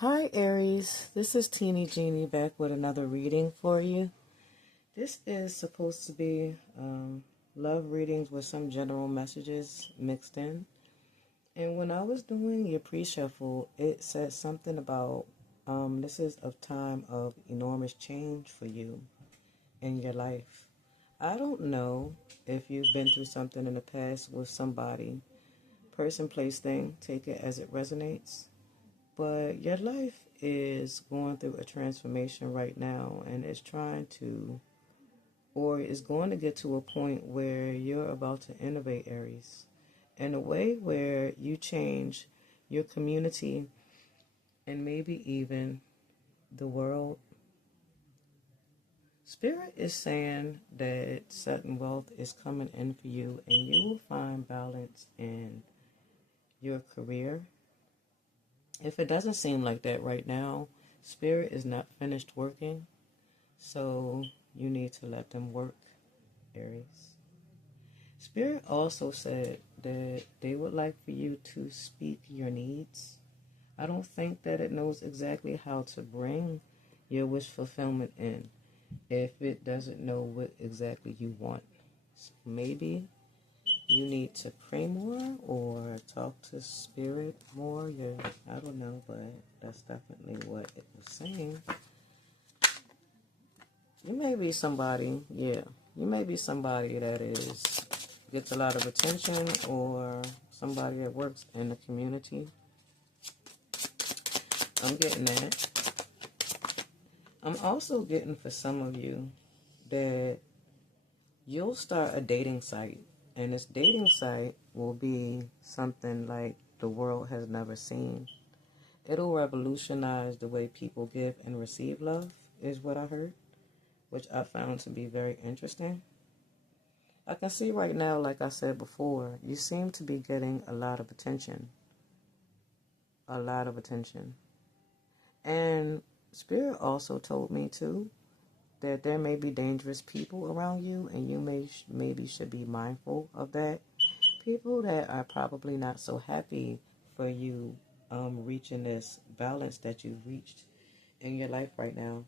Hi Aries, this is Teeny Jeannie back with another reading for you. This is supposed to be love readings with some general messages mixed in. And when I was doing your pre-shuffle, it said something about this is a time of enormous change for you in your life. I don't know if you've been through something in the past with somebody, person, place, thing, take it as it resonates. But your life is going through a transformation right now and it's trying to, or is going to get to a point where you're about to innovate, Aries, in a way where you change your community and maybe even the world. Spirit is saying that sudden wealth is coming in for you and you will find balance in your career. If it doesn't seem like that right now, Spirit is not finished working, so you need to let them work, Aries. Spirit also said that they would like for you to speak your needs. I don't think that it knows exactly how to bring your wish fulfillment in if it doesn't know what exactly you want. So maybe you need to pray more or talk to Spirit more. Yeah, I don't know, but that's definitely what it was saying. You may be somebody, you may be somebody that gets a lot of attention or somebody that works in the community. I'm getting that. I'm also getting for some of you that you'll start a dating site. And this dating site will be something like the world has never seen. It'll revolutionize the way people give and receive love, is what I heard, which I found to be very interesting. I can see right now, like I said before, you seem to be getting a lot of attention. A lot of attention. And Spirit also told me, too, that there may be dangerous people around you, and you maybe should be mindful of that. People that are probably not so happy for you reaching this balance that you've reached in your life right now.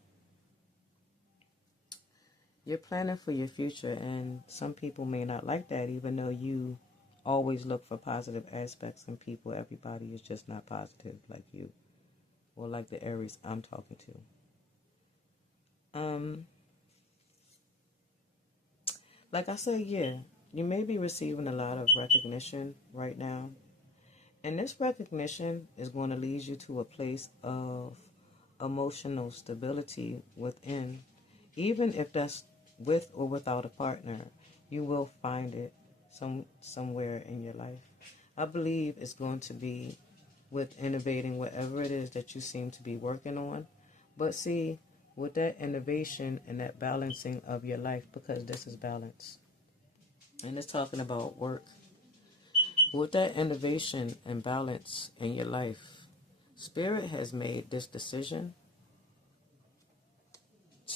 You're planning for your future, and some people may not like that, even though you always look for positive aspects in people. Everybody is just not positive like you, or like the Aries I'm talking to. Like I said, you may be receiving a lot of recognition right now. And this recognition is going to lead you to a place of emotional stability within. Even if that's with or without a partner, you will find it somewhere in your life. I believe it's going to be with innovating whatever it is that you seem to be working on. But see, with that innovation and that balancing of your life, because this is balance, and it's talking about work. With that innovation and balance in your life, Spirit has made this decision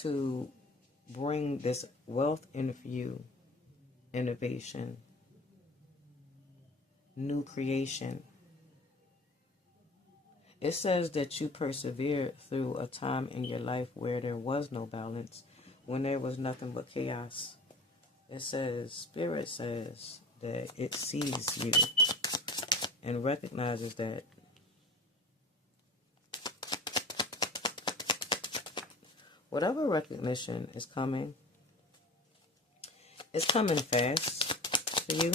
to bring this wealth in for you, innovation, new creation. It says that you persevered through a time in your life where there was no balance, when there was nothing but chaos. It says, Spirit says that it sees you and recognizes that whatever recognition is coming, it's coming fast for you.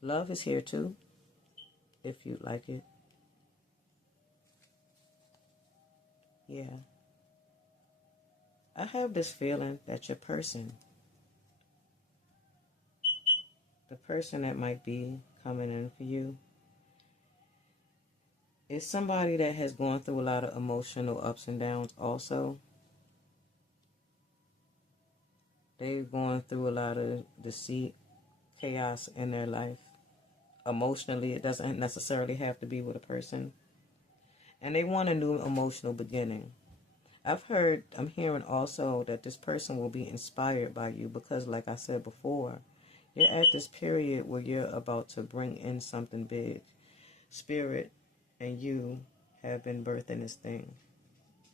Love is here too, if you'd like it. Yeah. I have this feeling that your person, the person that might be coming in for you, is somebody that has gone through a lot of emotional ups and downs also. They've gone through a lot of deceit, chaos in their life. Emotionally, it doesn't necessarily have to be with a person. And they want a new emotional beginning. I'm hearing also that this person will be inspired by you because, like I said before, you're at this period where you're about to bring in something big. Spirit and you have been birthing this thing,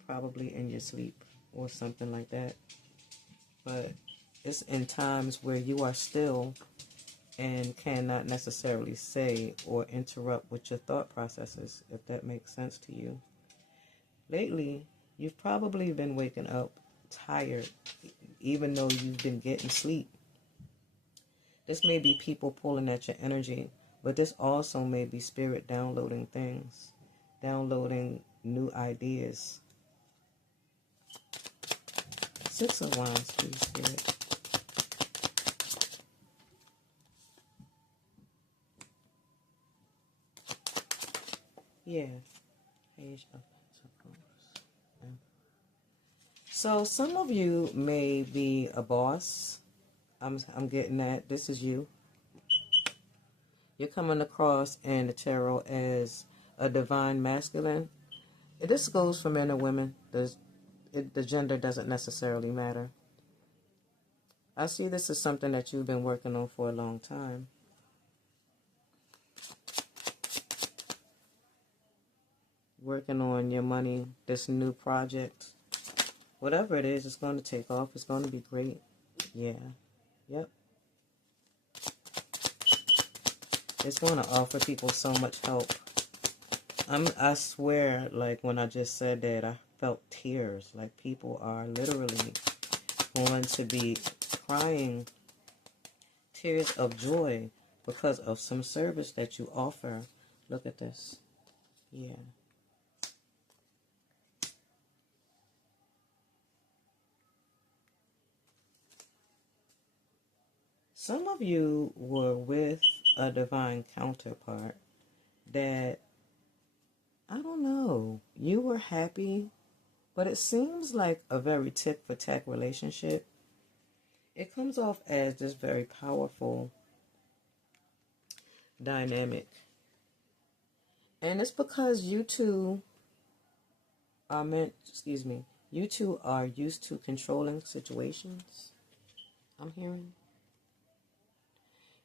probably in your sleep or something like that. But it's in times where you are still and cannot necessarily say or interrupt with your thought processes, if that makes sense to you. Lately, you've probably been waking up tired, even though you've been getting sleep. This may be people pulling at your energy, but this also may be spirit downloading things, downloading new ideas. Six of Wands, please, Spirit. Yeah. Page of Pentacles. So some of you may be a boss. I'm getting that. This is you. You're coming across in the tarot as a divine masculine. This goes for men and women. The gender doesn't necessarily matter. I see this as something that you've been working on for a long time. Working on your money, this new project. Whatever it is, it's going to take off. It's going to be great. Yeah. Yep. It's going to offer people so much help. I swear, like when I just said that, I felt tears. Like people are literally going to be crying tears of joy because of some service that you offer. Look at this. Yeah. Some of you were with a divine counterpart that, I don't know, you were happy, but it seems like a very tit-for-tat relationship. It comes off as this very powerful dynamic. And it's because you two you two are used to controlling situations, I'm hearing.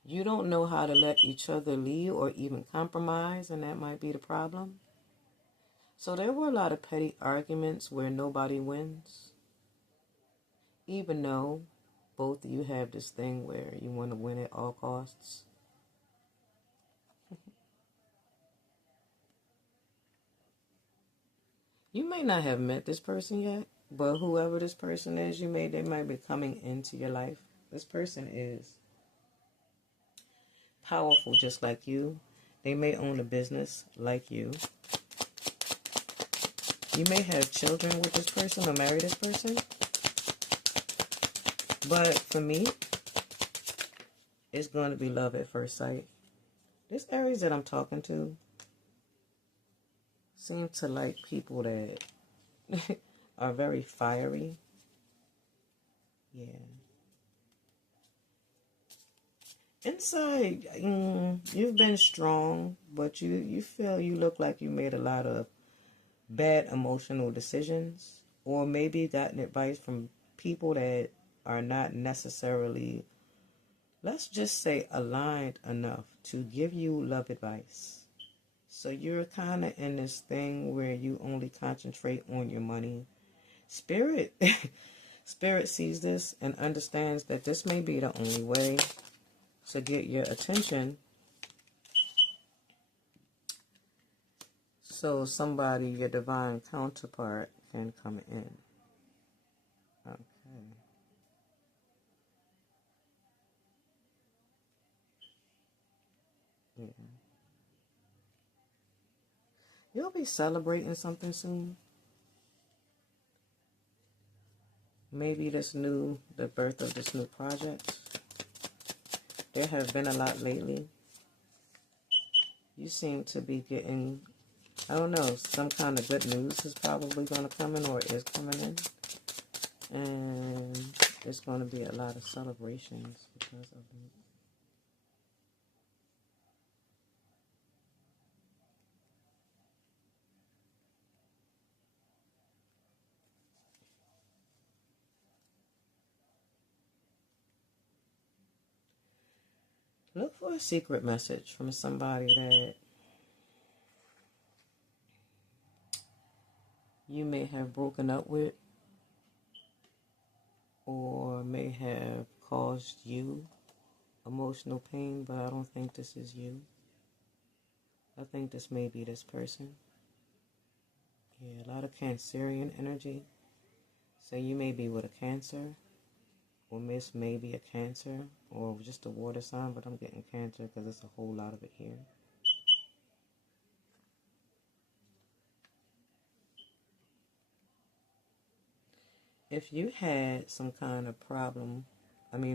You don't know how to let each other lead or even compromise, and that might be the problem. So there were a lot of petty arguments where nobody wins, even though both of you have this thing where you want to win at all costs. You may not have met this person yet, but whoever this person is, they might be coming into your life. This person is powerful just like you. They may own a business like you. You may have children with this person or marry this person. But for me, it's going to be love at first sight. This Aries that I'm talking to seem to like people that are very fiery. Yeah. Inside, you've been strong, but you feel you look like you made a lot of bad emotional decisions, or maybe gotten advice from people that are not necessarily, let's just say, aligned enough to give you love advice. So you're kind of in this thing where you only concentrate on your money. Spirit sees this and understands that this may be the only way to get your attention. So somebody, your divine counterpart, can come in. Okay. Yeah. You'll be celebrating something soon. Maybe the birth of this new project. There have been a lot lately. You seem to be getting, I don't know, some kind of good news is probably going to come in or is coming in. And there's going to be a lot of celebrations because of it. Look for a secret message from somebody that you may have broken up with or may have caused you emotional pain, but I don't think this is you. I think this may be this person. Yeah, a lot of Cancerian energy. So you may be with a Cancer, or Miss may be a Cancer, or just a water sign, but I'm getting Cancer because there's a whole lot of it here. If you had some kind of problem,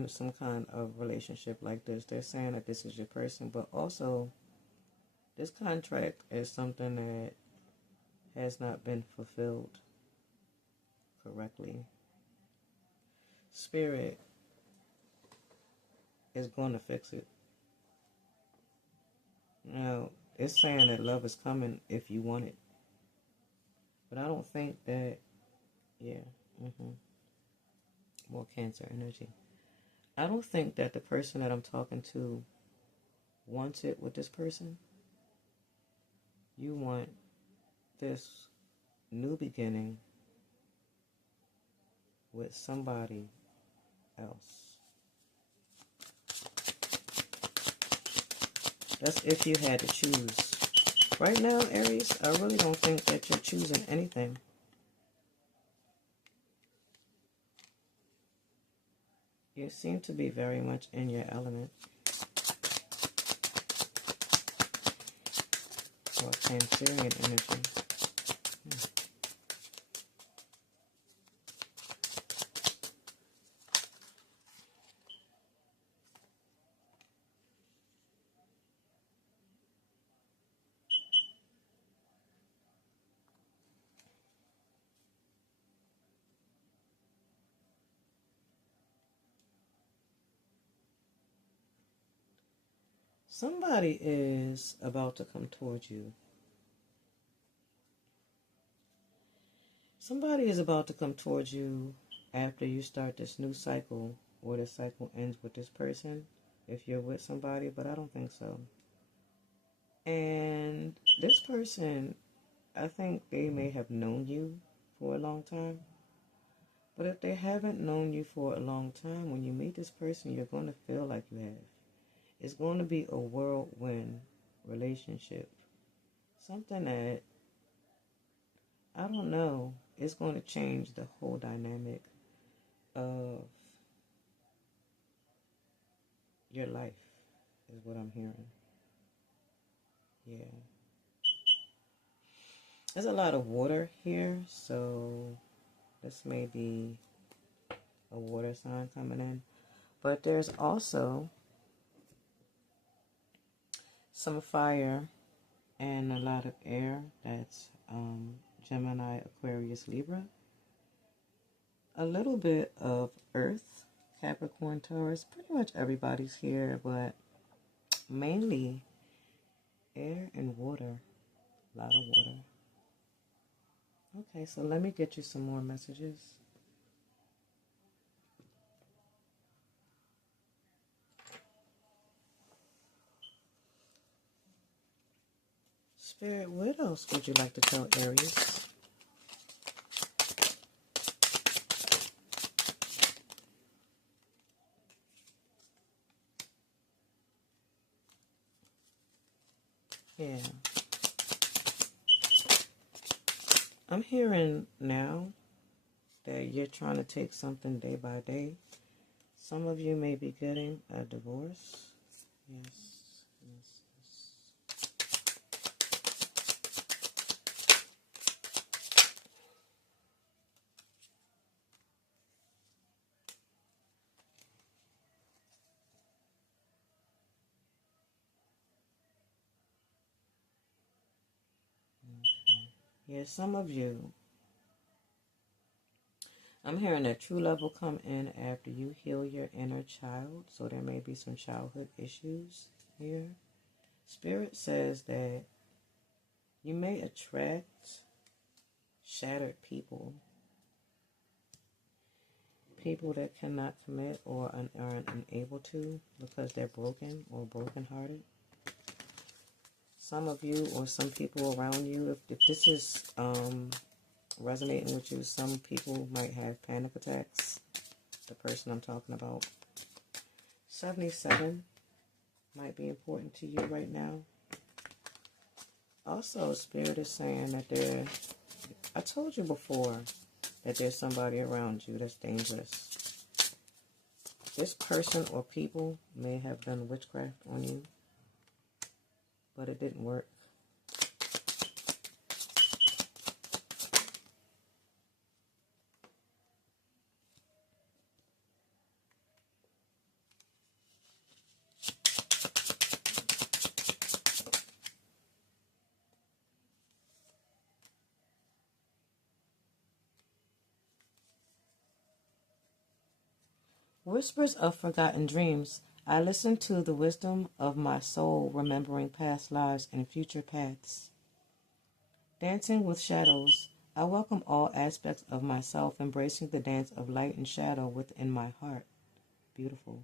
some kind of relationship like this, they're saying that this is your person, but also this contract is something that has not been fulfilled correctly. Spirit is going to fix it. Now, it's saying that love is coming if you want it. But I don't think that, yeah, more Cancer energy. I don't think that the person that I'm talking to wants it with this person. You want this new beginning with somebody else. That's if you had to choose. Right now, Aries, I really don't think that you're choosing anything. You seem to be very much in your element. Or Cancerian energy. Somebody is about to come towards you. Somebody is about to come towards you after you start this new cycle, or the cycle ends with this person, if you're with somebody, but I don't think so. And this person, I think they may have known you for a long time. But if they haven't known you for a long time, when you meet this person, you're going to feel like you have. It's going to be a whirlwind relationship. Something that, I don't know, it's going to change the whole dynamic of your life, is what I'm hearing. Yeah. There's a lot of water here, so this may be a water sign coming in. But there's also some fire and a lot of air. That's Gemini, Aquarius, Libra. A little bit of earth, Capricorn, Taurus. Pretty much everybody's here, but mainly air and water. A lot of water. Okay, so let me get you some more messages. Spirit, what else would you like to tell Aries? Yeah. I'm hearing now that you're trying to take something day by day. Some of you may be getting a divorce. Yes. Yeah, some of you, I'm hearing that true love will come in after you heal your inner child. So there may be some childhood issues here. Spirit says that you may attract shattered people. People that cannot commit or are unable to because they're broken or brokenhearted. Some of you or some people around you, if this is resonating with you. Some people might have panic attacks. The person I'm talking about. 77 might be important to you right now. Also, Spirit is saying that I told you before that there's somebody around you that's dangerous. This person or people may have done witchcraft on you, but it didn't work. Whispers of forgotten dreams. I listen to the wisdom of my soul, remembering past lives and future paths. Dancing with shadows. I welcome all aspects of myself, embracing the dance of light and shadow within my heart. Beautiful.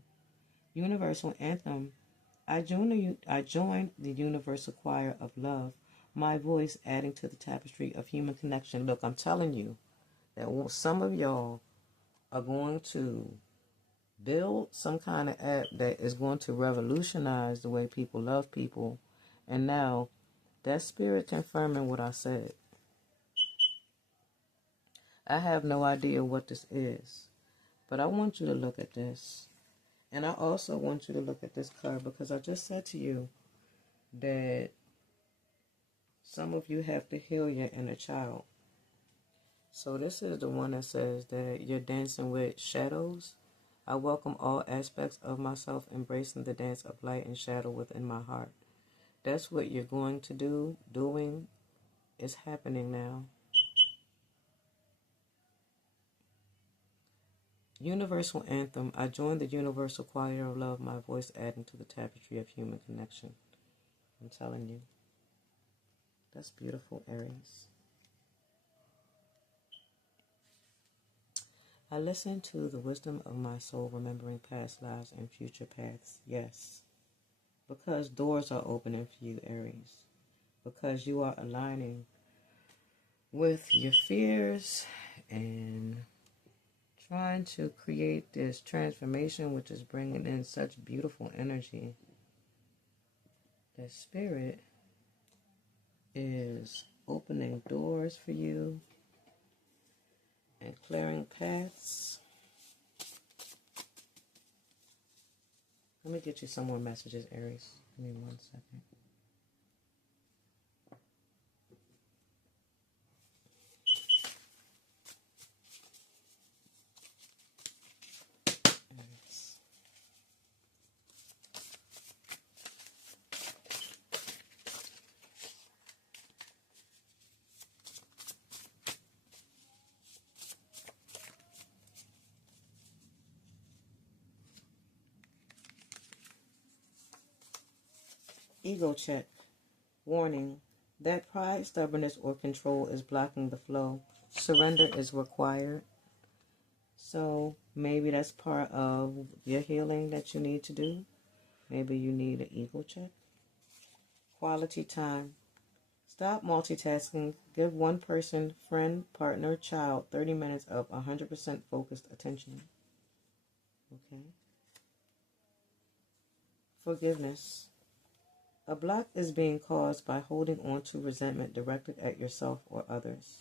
Universal anthem. I join the universal choir of love, my voice adding to the tapestry of human connection. Look, I'm telling you that some of y'all are going to build some kind of app that is going to revolutionize the way people love people. And now, that spirit confirming what I said. I have no idea what this is, but I want you to look at this. And I also want you to look at this card, because I just said to you that some of you have to heal your inner child. So this is the one that says that you're dancing with shadows. I welcome all aspects of myself, embracing the dance of light and shadow within my heart. That's what you're going to do. Doing is happening now. Universal anthem. I join the universal choir of love, my voice adding to the tapestry of human connection. I'm telling you. That's beautiful, Aries. I listen to the wisdom of my soul, remembering past lives and future paths. Yes. Because doors are opening for you, Aries. Because you are aligning with your fears and trying to create this transformation, which is bringing in such beautiful energy. The spirit is opening doors for you and clearing paths. Let me get you some more messages, Aries. Give me 1 second. Ego check. Warning. That pride, stubbornness, or control is blocking the flow. Surrender is required. So maybe that's part of your healing that you need to do. Maybe you need an ego check. Quality time. Stop multitasking. Give one person, friend, partner, child, 30 minutes of 100% focused attention. Okay. Forgiveness. A block is being caused by holding on to resentment directed at yourself or others.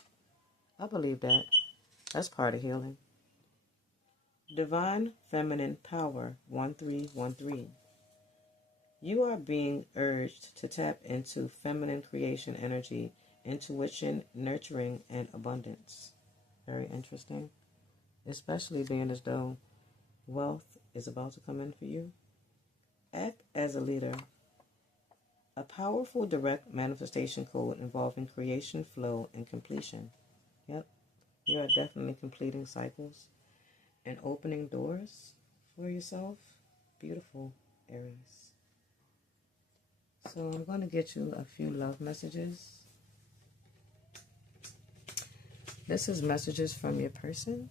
I believe that. That's part of healing. Divine Feminine Power 1313. You are being urged to tap into feminine creation energy, intuition, nurturing, and abundance. Very interesting. Especially being as though wealth is about to come in for you. Act as a leader. A powerful direct manifestation code involving creation, flow, and completion. Yep, you are definitely completing cycles and opening doors for yourself. Beautiful, Aries. So I'm going to get you a few love messages. This is messages from your person.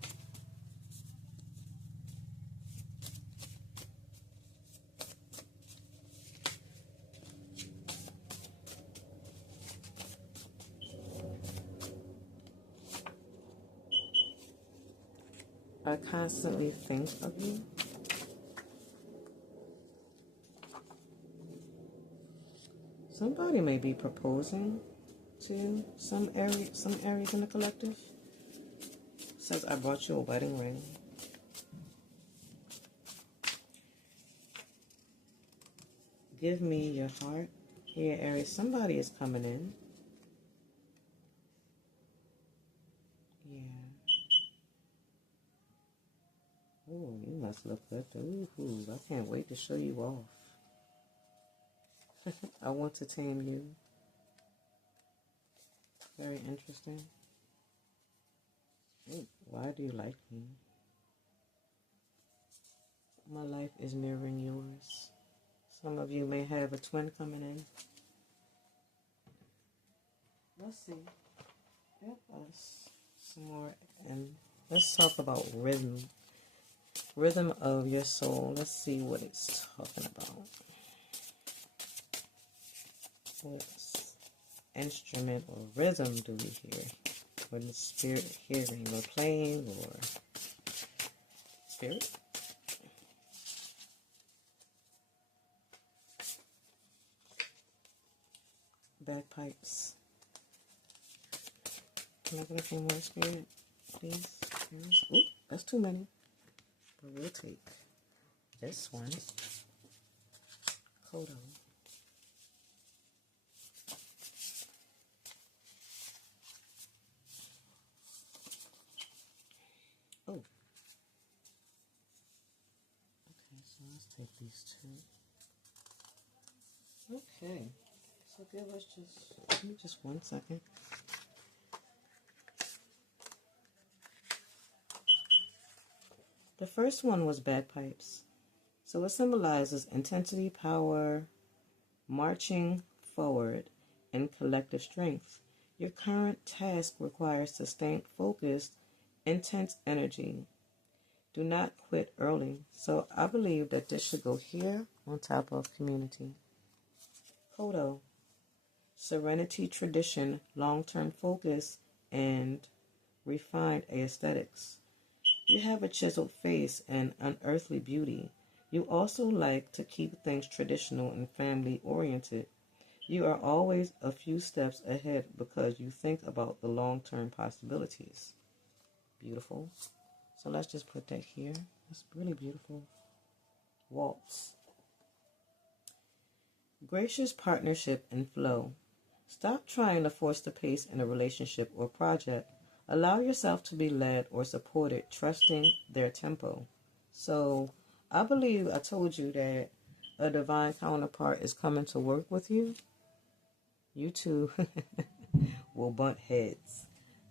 I constantly think of you. Somebody may be proposing to some Aries in the collective. Says I brought you a wedding ring. Give me your heart. Here, Aries, somebody is coming in. Yeah. Oh, you must look good. Ooh, I can't wait to show you off. I want to tame you. Very interesting. Ooh, why do you like me? My life is mirroring yours. Some of you may have a twin coming in. Let's see. Help us some more. And let's talk about rhythm. Rhythm of your soul. Let's see what it's talking about. What instrument or rhythm do we hear? When the spirit hearing or playing or spirit? Bagpipes. Can I get a few more, spirit, please? Ooh, that's too many. But we'll take this one. Hold on. Oh. Okay, so let's take these two. Okay. So give us just 1 second. The first one was bagpipes. So it symbolizes intensity, power, marching forward, and collective strength. Your current task requires sustained focus, intense energy. Do not quit early. So I believe that this should go here on top of community. Kodo, serenity, tradition, long-term focus, and refined aesthetics. You have a chiseled face and unearthly beauty. You also like to keep things traditional and family-oriented. You are always a few steps ahead because you think about the long-term possibilities. Beautiful. So let's just put that here. That's really beautiful. Waltz. Gracious partnership and flow. Stop trying to force the pace in a relationship or project. Allow yourself to be led or supported, trusting their tempo. So I believe I told you that a divine counterpart is coming to work with you. You two will butt heads,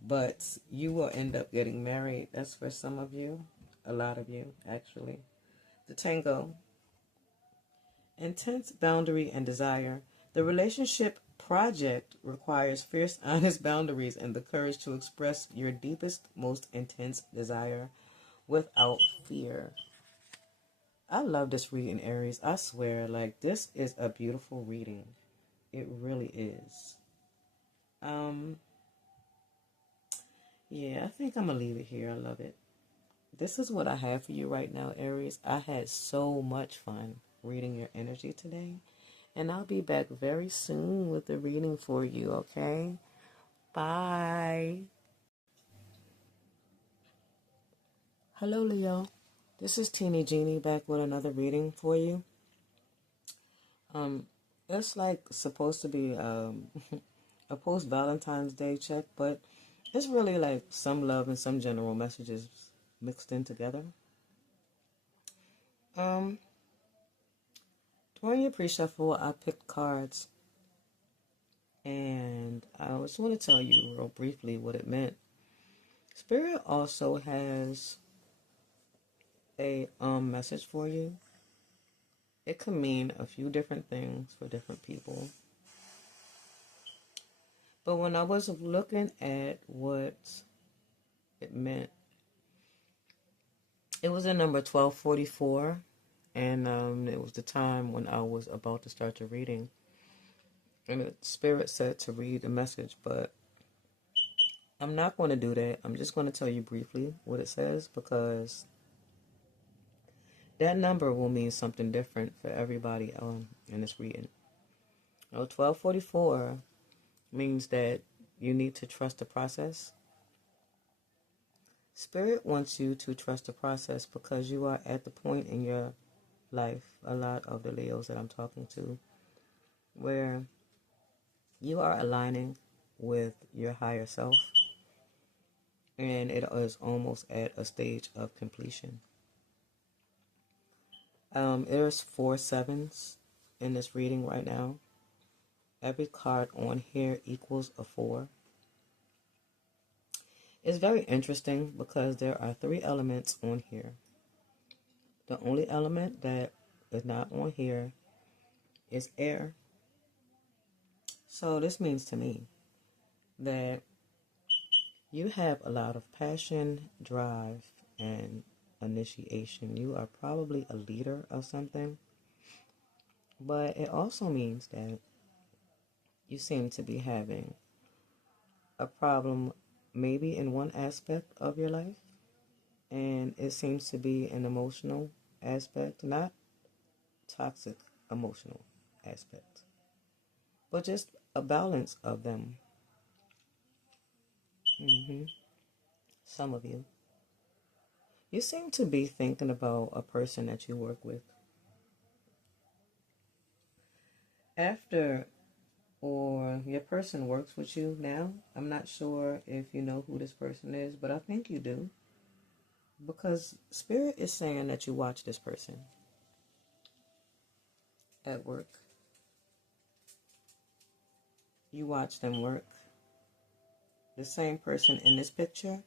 but you will end up getting married. That's for some of you, a lot of you, actually. The Tango. Intense boundary and desire. The relationship project requires fierce, honest boundaries and the courage to express your deepest, most intense desire without fear. I love this reading, Aries. I swear, like, this is a beautiful reading. It really is. Yeah, I think I'm going to leave it here. I love it. This is what I have for you right now, Aries. I had so much fun reading your energy today. And I'll be back very soon with the reading for you, okay? Bye. Hello, Leo. This is Teeny Jeannie back with another reading for you. It's like supposed to be a post-Valentine's Day check, but it's really like some love and some general messages mixed in together. During your pre-shuffle, I picked cards, and I just want to tell you real briefly what it meant. Spirit also has a message for you. It could mean a few different things for different people. But when I was looking at what it meant, it was a number 1244, and it was the time when I was about to start the reading. And the spirit said to read the message, but I'm not going to do that. I'm just going to tell you briefly what it says, because that number will mean something different for everybody in this reading. 1244 means that you need to trust the process. Spirit wants you to trust the process because you are at the point in your life, a lot of the Leos that I'm talking to, where you are aligning with your higher self, and it is almost at a stage of completion. There's 4 sevens in this reading right now. Every card on here equals a 4. It's very interesting because there are 3 elements on here. The only element that is not on here is air. So this means to me that you have a lot of passion, drive, and initiation. You are probably a leader of something. But it also means that you seem to be having a problem maybe in one aspect of your life, and it seems to be an emotional aspect, not toxic emotional aspect, but just a balance of them. Some of you. You seem to be thinking about a person that you work with. After, or your person works with you now. I'm not sure if you know who this person is, but I think you do. Because Spirit is saying that you watch this person at work. You watch them work. The same person in this picture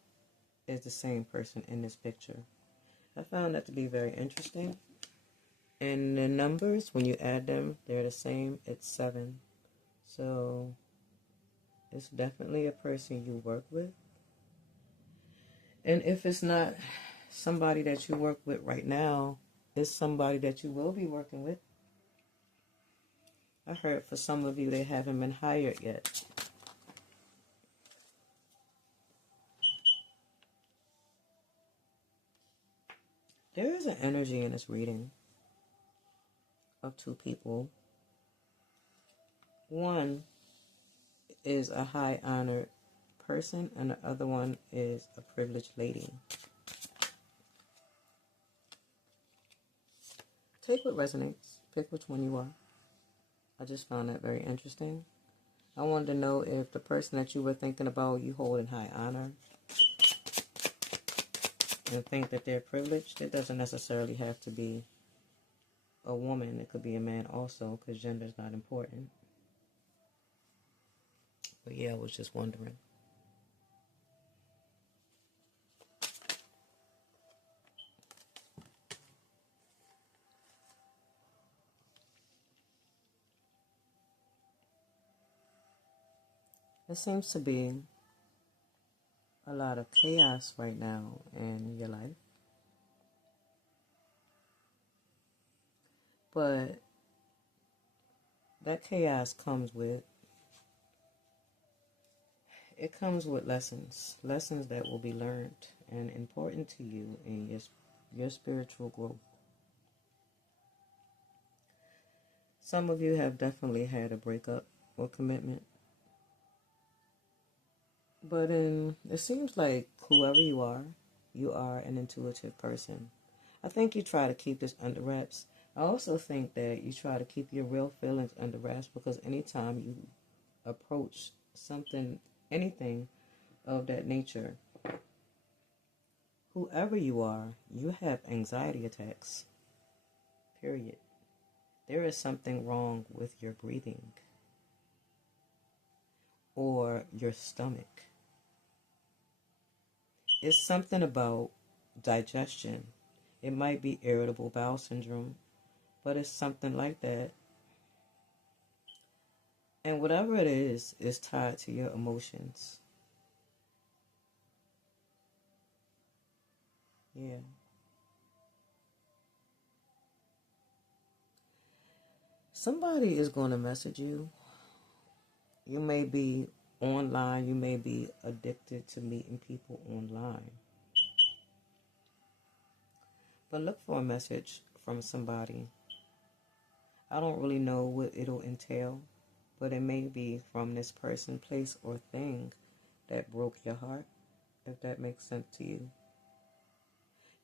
is the same person in this picture. I found that to be very interesting. And the numbers, when you add them, they're the same. It's 7. So it's definitely a person you work with. And if it's not somebody that you work with right now, it's somebody that you will be working with. I heard for some of you they haven't been hired yet. There is an energy in this reading of 2 people. One is a high honored person, and the other one is a privileged lady. Take what resonates. Pick which one you are. I just found that very interesting. I wanted to know if the person that you were thinking about you hold in high honor and think that they're privileged. It doesn't necessarily have to be a woman. It could be a man also, because gender is not important. But yeah, I was just wondering. There seems to be a lot of chaos right now in your life. But that chaos comes with lessons that will be learned and important to you in your spiritual growth. Some of you have definitely had a breakup or commitment. But it seems like whoever you are an intuitive person. I think you try to keep this under wraps. I also think that you try to keep your real feelings under wraps, because anytime you approach anything of that nature, whoever you are, you have anxiety attacks. Period. There is something wrong with your breathing or your stomach. It's something about digestion. It might be irritable bowel syndrome, but it's something like that. And whatever it is tied to your emotions. Yeah. Somebody is going to message you. You may be online. You may be addicted to meeting people online. But look for a message from somebody. I don't really know what it'll entail, but it may be from this person, place, or thing that broke your heart, if that makes sense to you.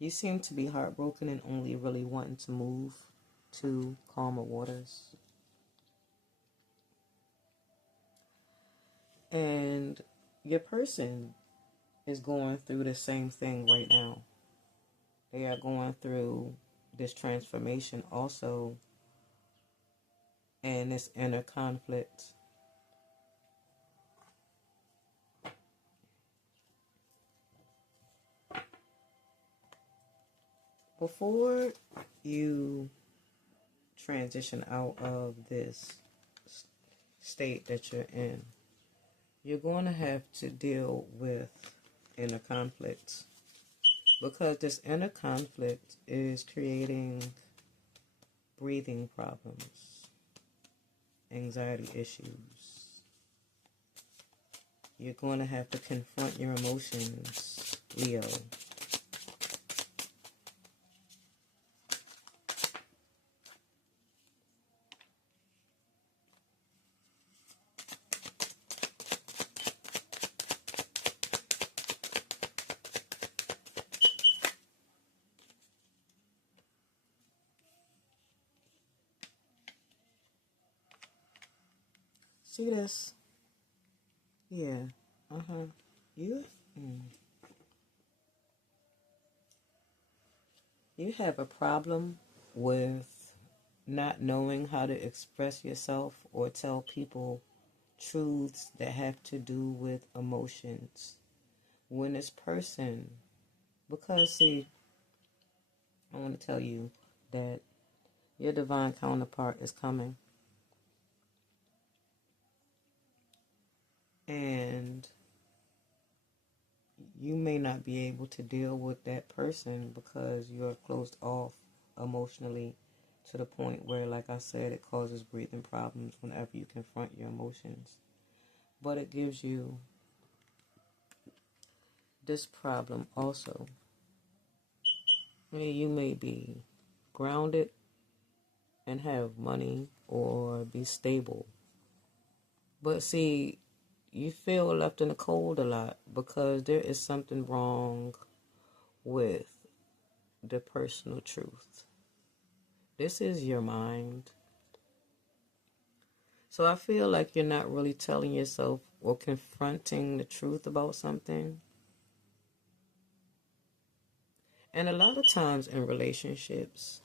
You seem to be heartbroken and only really wanting to move to calmer waters. And your person is going through the same thing right now. They are going through this transformation also, and this inner conflict. Before you transition out of this state that you're in, you're going to have to deal with inner conflicts, because this inner conflict is creating breathing problems, anxiety issues. You're going to have to confront your emotions, Leo. See this? Yeah. You you have a problem with not knowing how to express yourself or tell people truths that have to do with emotions. When this person, because see, I want to tell you that your divine counterpart is coming. And you may not be able to deal with that person because you're closed off emotionally to the point where, like I said, it causes breathing problems whenever you confront your emotions. But it gives you this problem also. You may be grounded and have money or be stable. But see, you feel left in the cold a lot because there is something wrong with the personal truth. This is your mind. So I feel like you're not really telling yourself or confronting the truth about something. And a lot of times in relationships,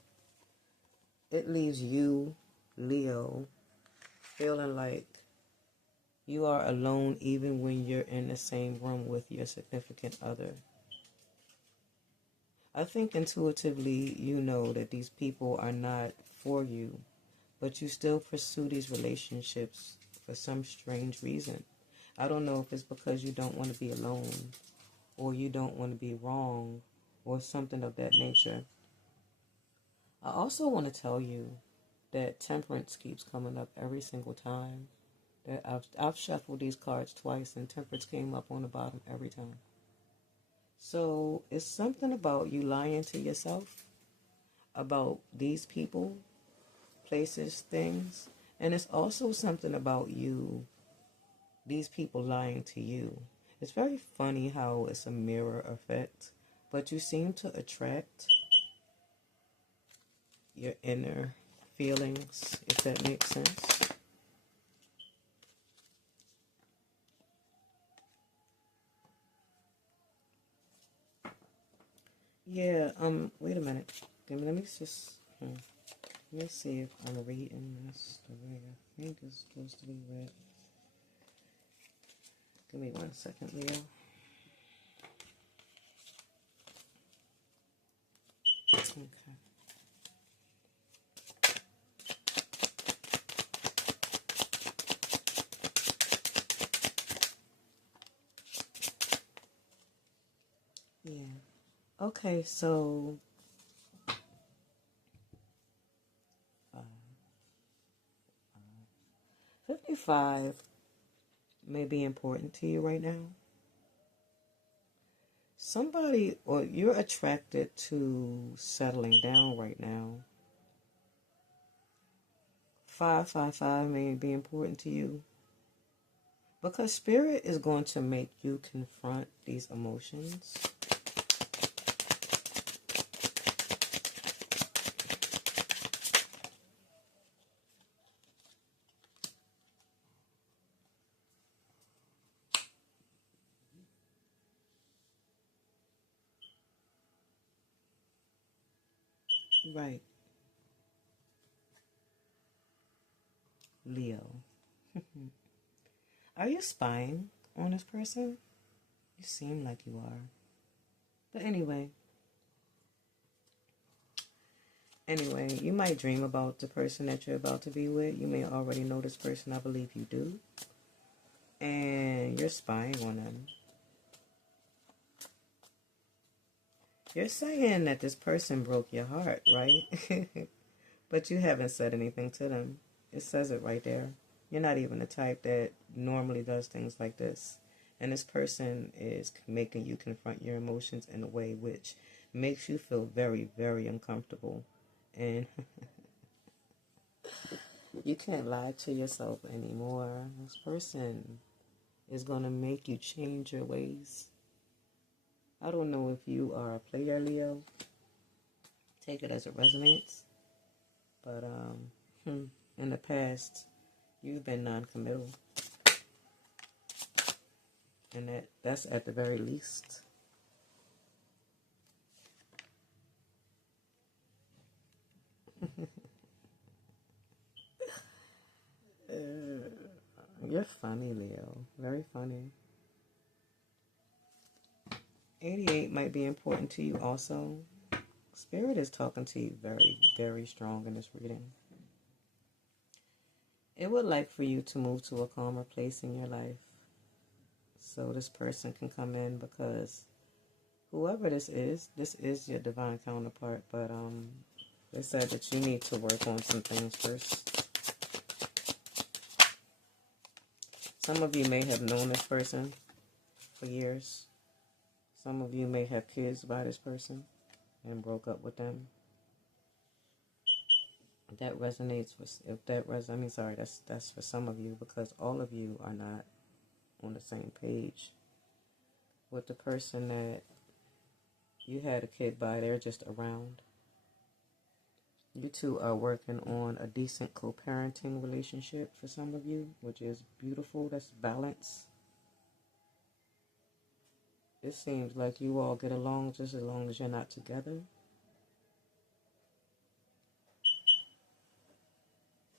it leaves you, Leo, feeling like you are alone even when you're in the same room with your significant other. I think intuitively you know that these people are not for you, but you still pursue these relationships for some strange reason. I don't know if it's because you don't want to be alone, or you don't want to be wrong, or something of that nature. I also want to tell you that temperance keeps coming up every single time. That I've shuffled these cards twice and temperance came up on the bottom every time. So it's something about you lying to yourself about these people, places, things. And it's also something about you, these people lying to you. It's very funny how it's a mirror effect, but you seem to attract your inner feelings, if that makes sense. Yeah, wait a minute. Let me just, let me see if I'm reading this the way I think it's supposed to be read. Give me 1 second, Leo. Okay. Yeah. Okay, so 55 may be important to you right now. Somebody, or you're attracted to settling down right now. 555 may be important to you. Because Spirit is going to make you confront these emotions. Right. Leo. Are you spying on this person? You seem like you are. But anyway, you might dream about the person that you're about to be with. You may already know this person. I believe you do. And you're spying on them. You're saying that this person broke your heart, right? But you haven't said anything to them. It says it right there. You're not even the type that normally does things like this. And this person is making you confront your emotions in a way which makes you feel very, very uncomfortable. And you can't lie to yourself anymore. This person is going to make you change your ways. I don't know if you are a player, Leo. Take it as it resonates. But in the past, you've been non-committal. And that's at the very least. You're funny, Leo. Very funny. 88 might be important to you also. Spirit is talking to you very, very strong in this reading. It would like for you to move to a calmer place in your life. So this person can come in, because whoever this is your divine counterpart. But they said that you need to work on some things first. Some of you may have known this person for years. Some of you may have kids by this person and broke up with them. That resonates with, that's for some of you, because all of you are not on the same page with the person that you had a kid by. They're just around. You two are working on a decent co-parenting relationship for some of you, which is beautiful. That's balance. It seems like you all get along just as long as you're not together.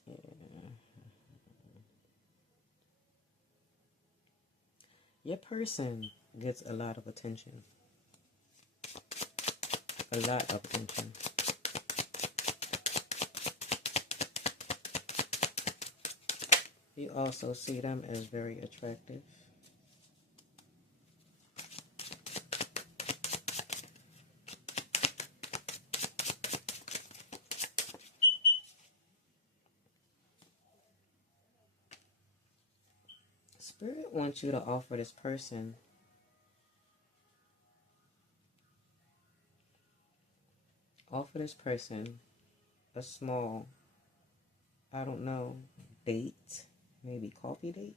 Yeah. Your person gets a lot of attention. A lot of attention. You also see them as very attractive. Spirit wants you to offer this person a small, I don't know, date, maybe coffee date,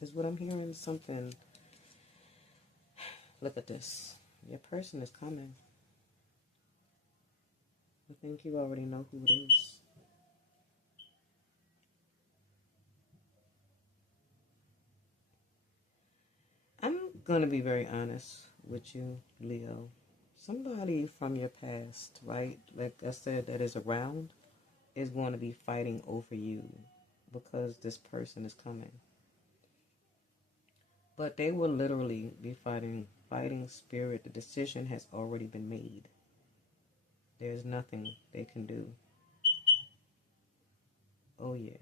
is what I'm hearing. Something. Look at this. Your person is coming. I think you already know who it is. I'm going to be very honest with you, Leo. Somebody from your past, right, like I said, that is around, is going to be fighting over you because this person is coming. But they will literally be fighting Spirit. The decision has already been made. There's nothing they can do. Oh, yeah.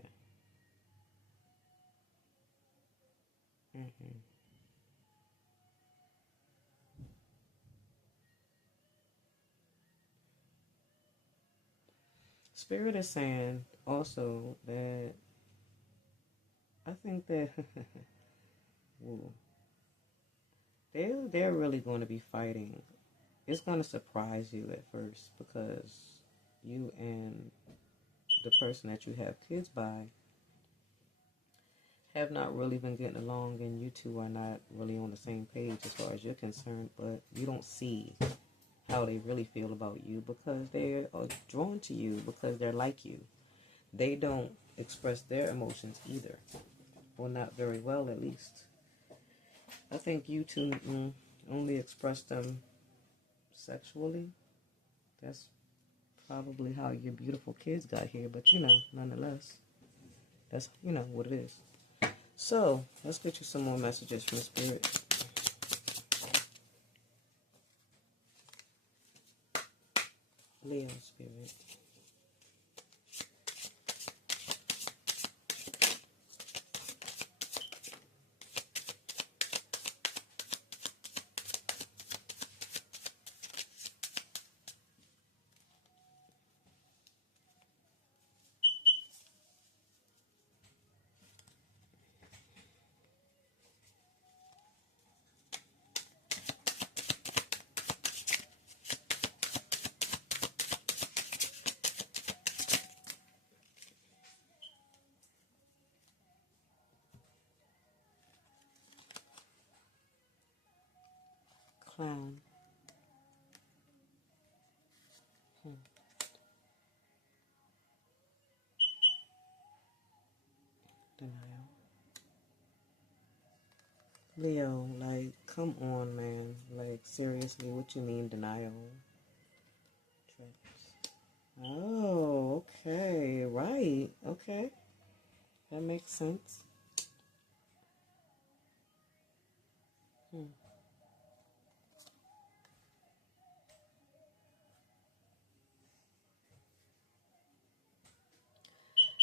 Mm-hmm. Spirit is saying also that I think that ooh, they're really going to be fighting. It's going to surprise you at first because you and the person that you have kids by have not really been getting along, and you two are not really on the same page as far as you're concerned, but you don't see how they really feel about you because they are drawn to you because they're like you. They don't express their emotions either, or not very well at least. I think you two only express them sexually. That's probably how your beautiful kids got here, but nonetheless, that's what it is. So let's get you some more messages from Spirit. Leo Spirit. Clown. Denial. Leo, like, come on, man. Like, seriously, what you mean denial? Trips. Oh, okay. Right. Okay. That makes sense.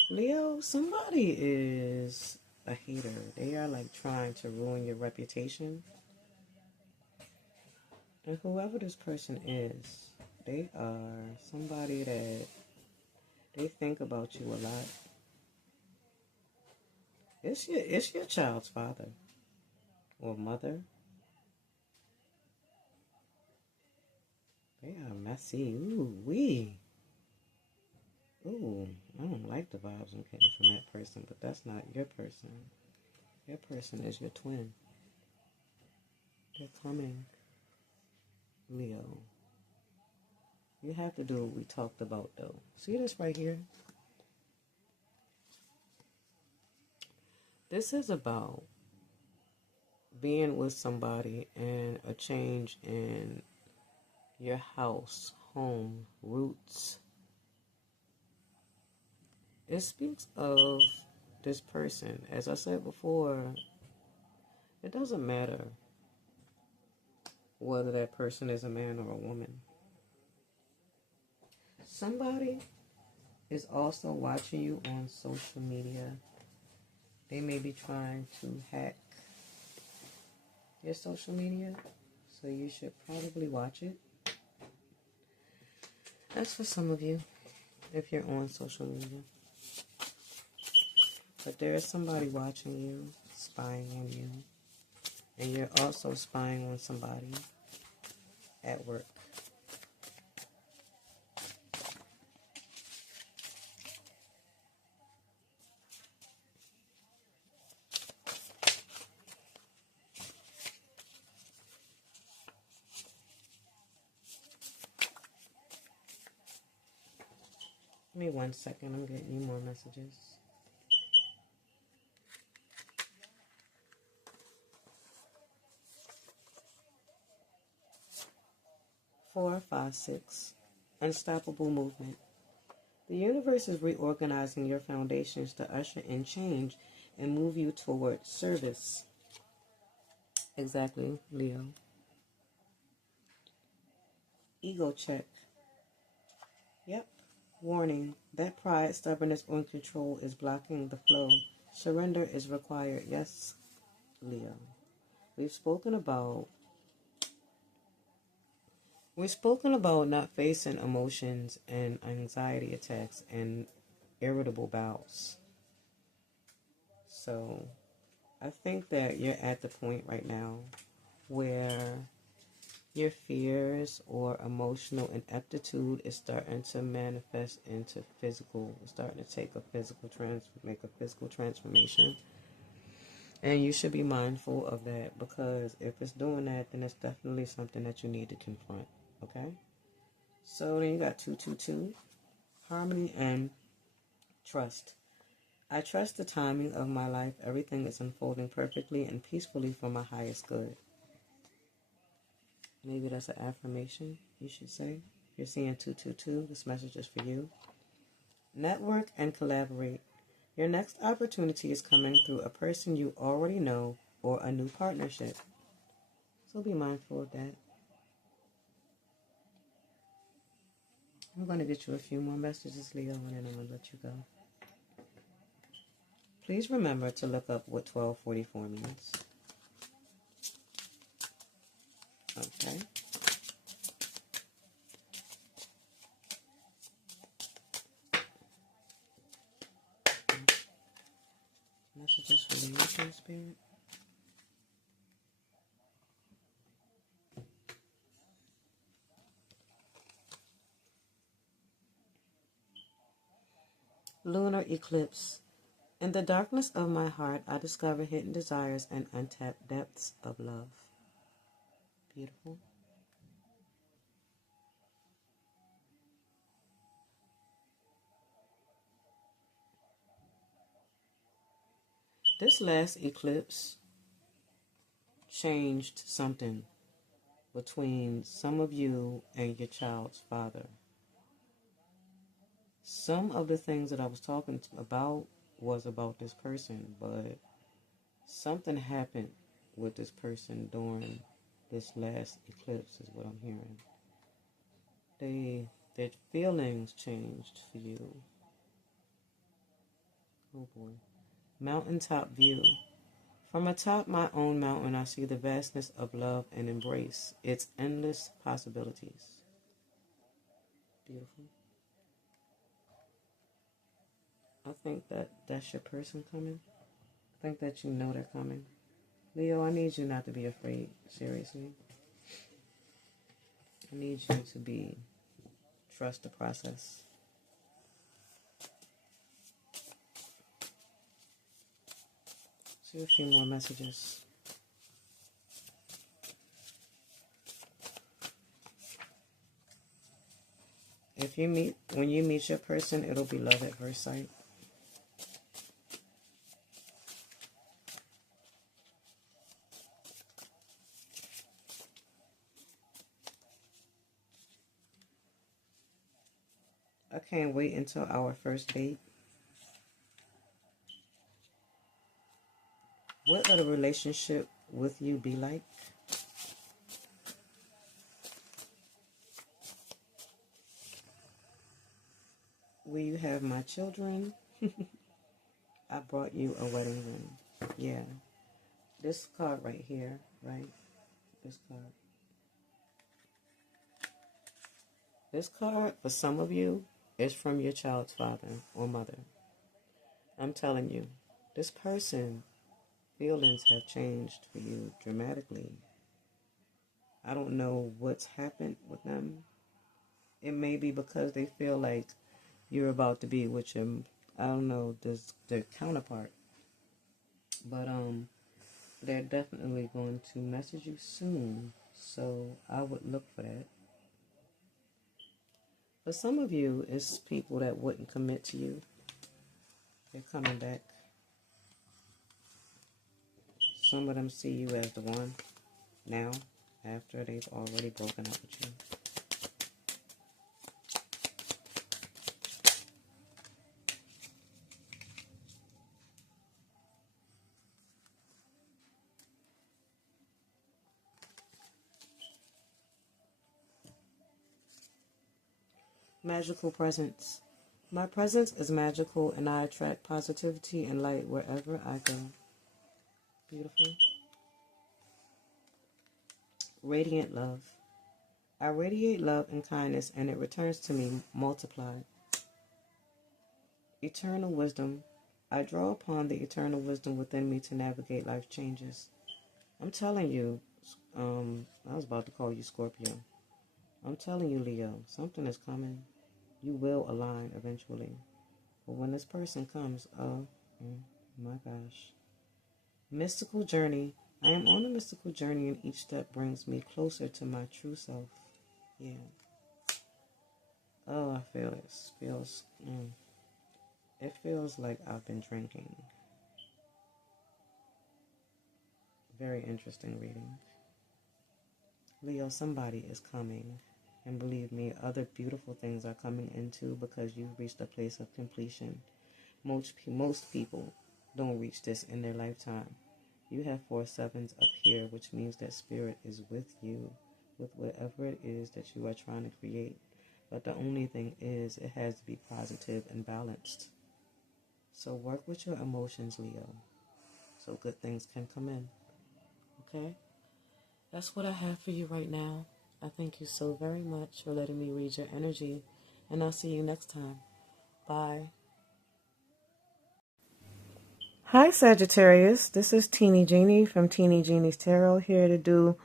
Leo, somebody is a hater. They are like trying to ruin your reputation. And whoever this person is, they are somebody that they think about you a lot. It's your child's father or mother. They are messy. Ooh, wee. Ooh, I don't like the vibes I'm getting from that person, but that's not your person. Your person is your twin. They're coming, Leo. You have to do what we talked about, though. See this right here? This is about being with somebody and a change in your house, home, roots. It speaks of this person. As I said before, it doesn't matter whether that person is a man or a woman. Somebody is also watching you on social media. They may be trying to hack your social media, so you should probably watch it. That's for some of you, if you're on social media. But there is somebody watching you, spying on you, and you're also spying on somebody at work. Give me 1 second, I'm getting you more messages. 4, 5, 6. Unstoppable movement. The universe is reorganizing your foundations to usher in change and move you toward service. Exactly, Leo. Ego check. Yep. Warning. That pride, stubbornness, or control is blocking the flow. Surrender is required. Yes, Leo. We've spoken about not facing emotions and anxiety attacks and irritable bowels. So I think that you're at the point right now where your fears or emotional ineptitude is starting to manifest into physical. It's starting to take a make a physical transformation. And you should be mindful of that, because if it's doing that, then it's definitely something that you need to confront. Okay? So then you got 222, harmony and trust. I trust the timing of my life. Everything is unfolding perfectly and peacefully for my highest good. Maybe that's an affirmation you should say. If you're seeing 222, this message is for you. Network and collaborate. Your next opportunity is coming through a person you already know or a new partnership. So be mindful of that. I'm going to get you a few more messages, Leo, and then I'm going to let you go. Please remember to look up what 1244 means. Okay. Messages for the Unicorn Spirit. Lunar eclipse. In the darkness of my heart, I discover hidden desires and untapped depths of love. Beautiful. This last eclipse changed something between some of you and your child's father. Some of the things that I was talking about was about this person, but something happened with this person during this last eclipse is what I'm hearing. Their feelings changed for you. Oh boy. Mountaintop view. From atop my own mountain, I see the vastness of love and embrace its endless possibilities. Beautiful. I think that that's your person coming. I think that you know they're coming. Leo, I need you not to be afraid. Seriously. I need you to trust the process. See a few more messages. When you meet your person, it'll be love at first sight. I can't wait until our first date. What would a relationship with you be like? Will you have my children? I brought you a wedding ring. Yeah. This card right here, right? This card. This card, for some of you, is from your child's father or mother. I'm telling you, this person, feelings have changed for you dramatically. I don't know what's happened with them. It may be because they feel like you're about to be with your, I don't know, their counterpart. But they're definitely going to message you soon. So I would look for that. For some of you, it's people that wouldn't commit to you. They're coming back. Some of them see you as the one now, after they've already broken up with you. Magical presence. My presence is magical and I attract positivity and light wherever I go. Beautiful. Radiant love. I radiate love and kindness and it returns to me multiplied. Eternal wisdom. I draw upon the eternal wisdom within me to navigate life changes. I'm telling you, I was about to call you Scorpio. I'm telling you, Leo, something is coming. You will align eventually. But when this person comes, oh my gosh. Mystical journey. I am on a mystical journey, and each step brings me closer to my true self. Yeah. Oh, I feel it. It feels like I've been drinking. Very interesting reading. Leo, somebody is coming. And believe me, other beautiful things are coming into because you've reached a place of completion. Most people don't reach this in their lifetime. You have 4 sevens up here, which means that spirit is with you, with whatever it is that you are trying to create. But the only thing is, it has to be positive and balanced. So work with your emotions, Leo, so good things can come in. Okay? That's what I have for you right now. I thank you so very much for letting me read your energy, and I'll see you next time. Bye. Hi, Sagittarius. This is Teeny Jeannie from Teeny Jeannie's Tarot, here to do...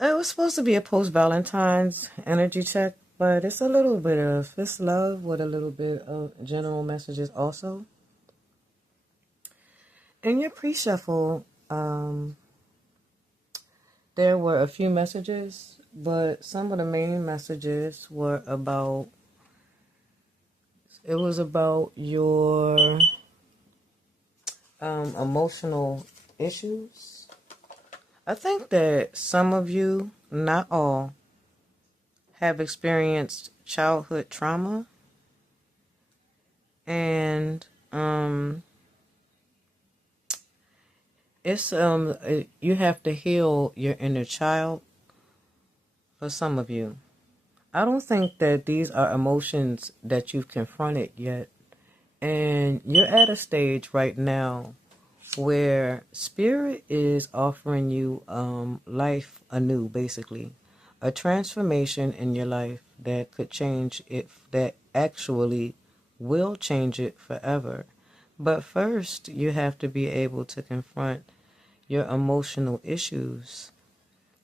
It was supposed to be a post-Valentine's energy check, but it's a little bit of it's love with a little bit of general messages also. In your pre-shuffle, there were a few messages, but some of the main messages were about... It was about your emotional issues. I think that some of you, not all, have experienced childhood trauma, and it's you have to heal your inner child. For some of you, I don't think that these are emotions that you've confronted yet, and you're at a stage right now where spirit is offering you life anew, basically a transformation in your life that could change it, that actually will change it forever. But first, you have to be able to confront your emotional issues.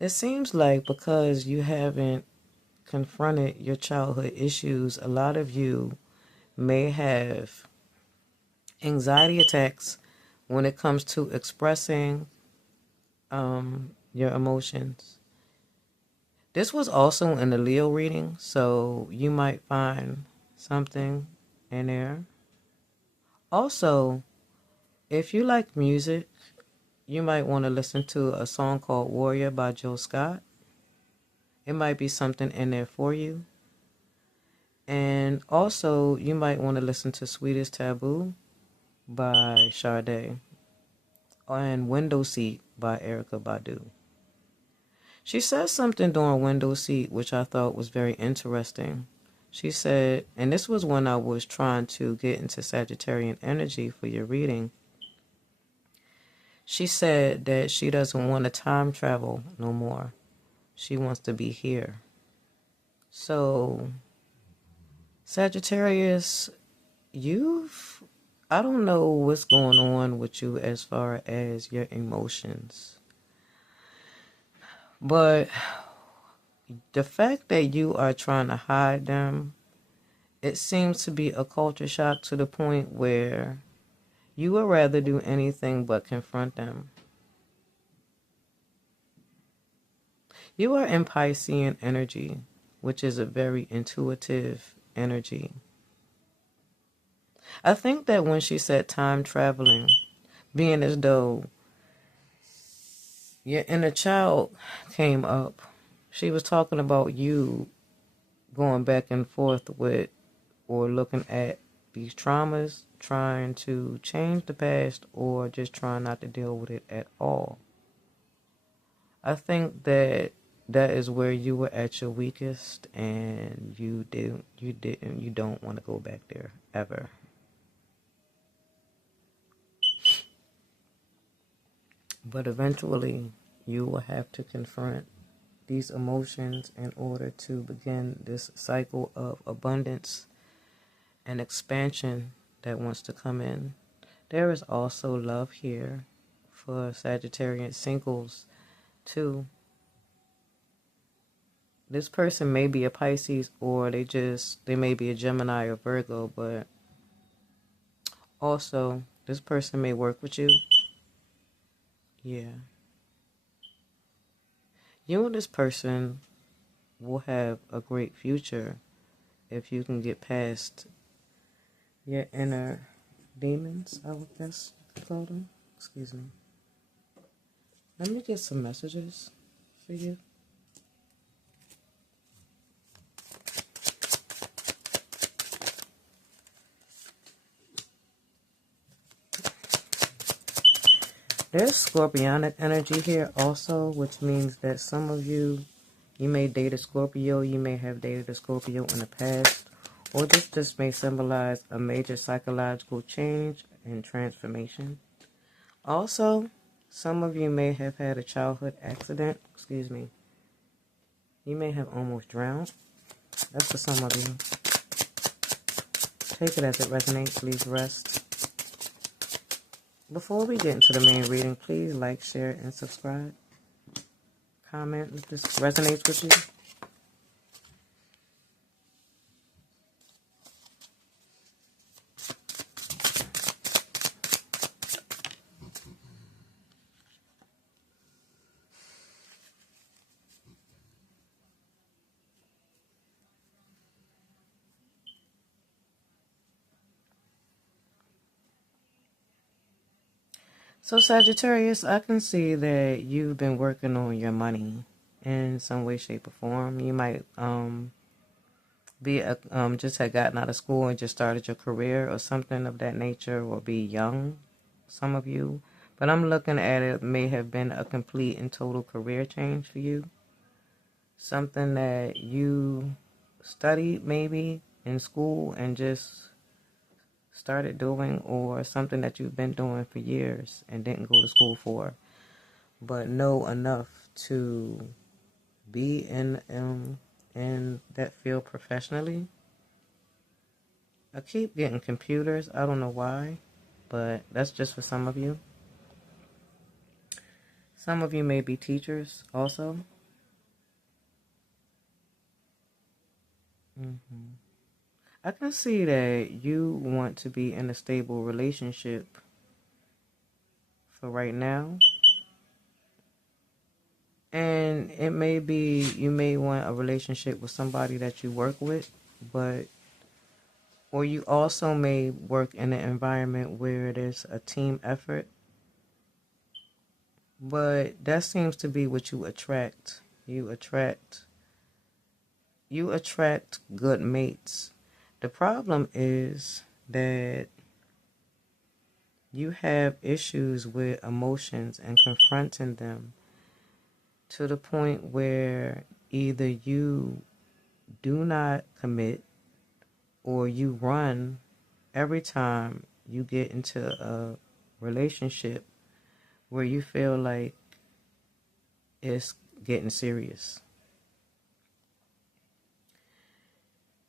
It seems like because you haven't confronted your childhood issues, a lot of you may have anxiety attacks when it comes to expressing your emotions. This was also in the Leo reading, so you might find something in there. Also, if you like music, you might want to listen to a song called Warrior by Joe Scott. It might be something in there for you. And also, you might want to listen to Sweetest Taboo by Sade and Window Seat by Erykah Badu. She says something during Window Seat which I thought was very interesting. She said, and this was when I was trying to get into Sagittarian energy for your reading. She said that she doesn't want to time travel no more. She wants to be here. So, Sagittarius, I don't know what's going on with you as far as your emotions. But the fact that you are trying to hide them, it seems to be a culture shock to the point where you would rather do anything but confront them. You are in Piscean energy, which is a very intuitive energy. I think that when she said time traveling, being as though your inner child came up, she was talking about you going back and forth with or looking at these traumas, trying to change the past or just trying not to deal with it at all. I think that is where you were at your weakest, and you don't want to go back there ever. But eventually, you will have to confront these emotions in order to begin this cycle of abundance and expansion that wants to come in. There is also love here for Sagittarian singles too. This person may be a Pisces, or they may be a Gemini or Virgo, but also this person may work with you. Yeah. You and this person will have a great future if you can get past your inner demons, I would guess you call them. Excuse me. Let me get some messages for you. There's Scorpionic energy here also, which means that some of you may date a Scorpio, you may have dated a Scorpio in the past, or this just may symbolize a major psychological change and transformation. Also, some of you may have had a childhood accident. Excuse me. You may have almost drowned. That's for some of you. Take it as it resonates. Please rest. Before we get into the main reading, please like, share, and subscribe. Comment if this resonates with you. So Sagittarius, I can see that you've been working on your money in some way, shape, or form. You might just had gotten out of school and just started your career or something of that nature, or be young, some of you. But I'm looking at it may have been a complete and total career change for you. Something that you studied maybe in school and just started doing, or something that you've been doing for years and didn't go to school for, but know enough to be in that field professionally. I keep getting computers. I don't know why, but that's just for some of you. Some of you may be teachers also. I can see that you want to be in a stable relationship for right now. And it may be you may want a relationship with somebody that you work with, or you also may work in an environment where there's a team effort. But that seems to be what you attract. You attract good mates. The problem is that you have issues with emotions and confronting them, to the point where either you do not commit or you run every time you get into a relationship where you feel like it's getting serious.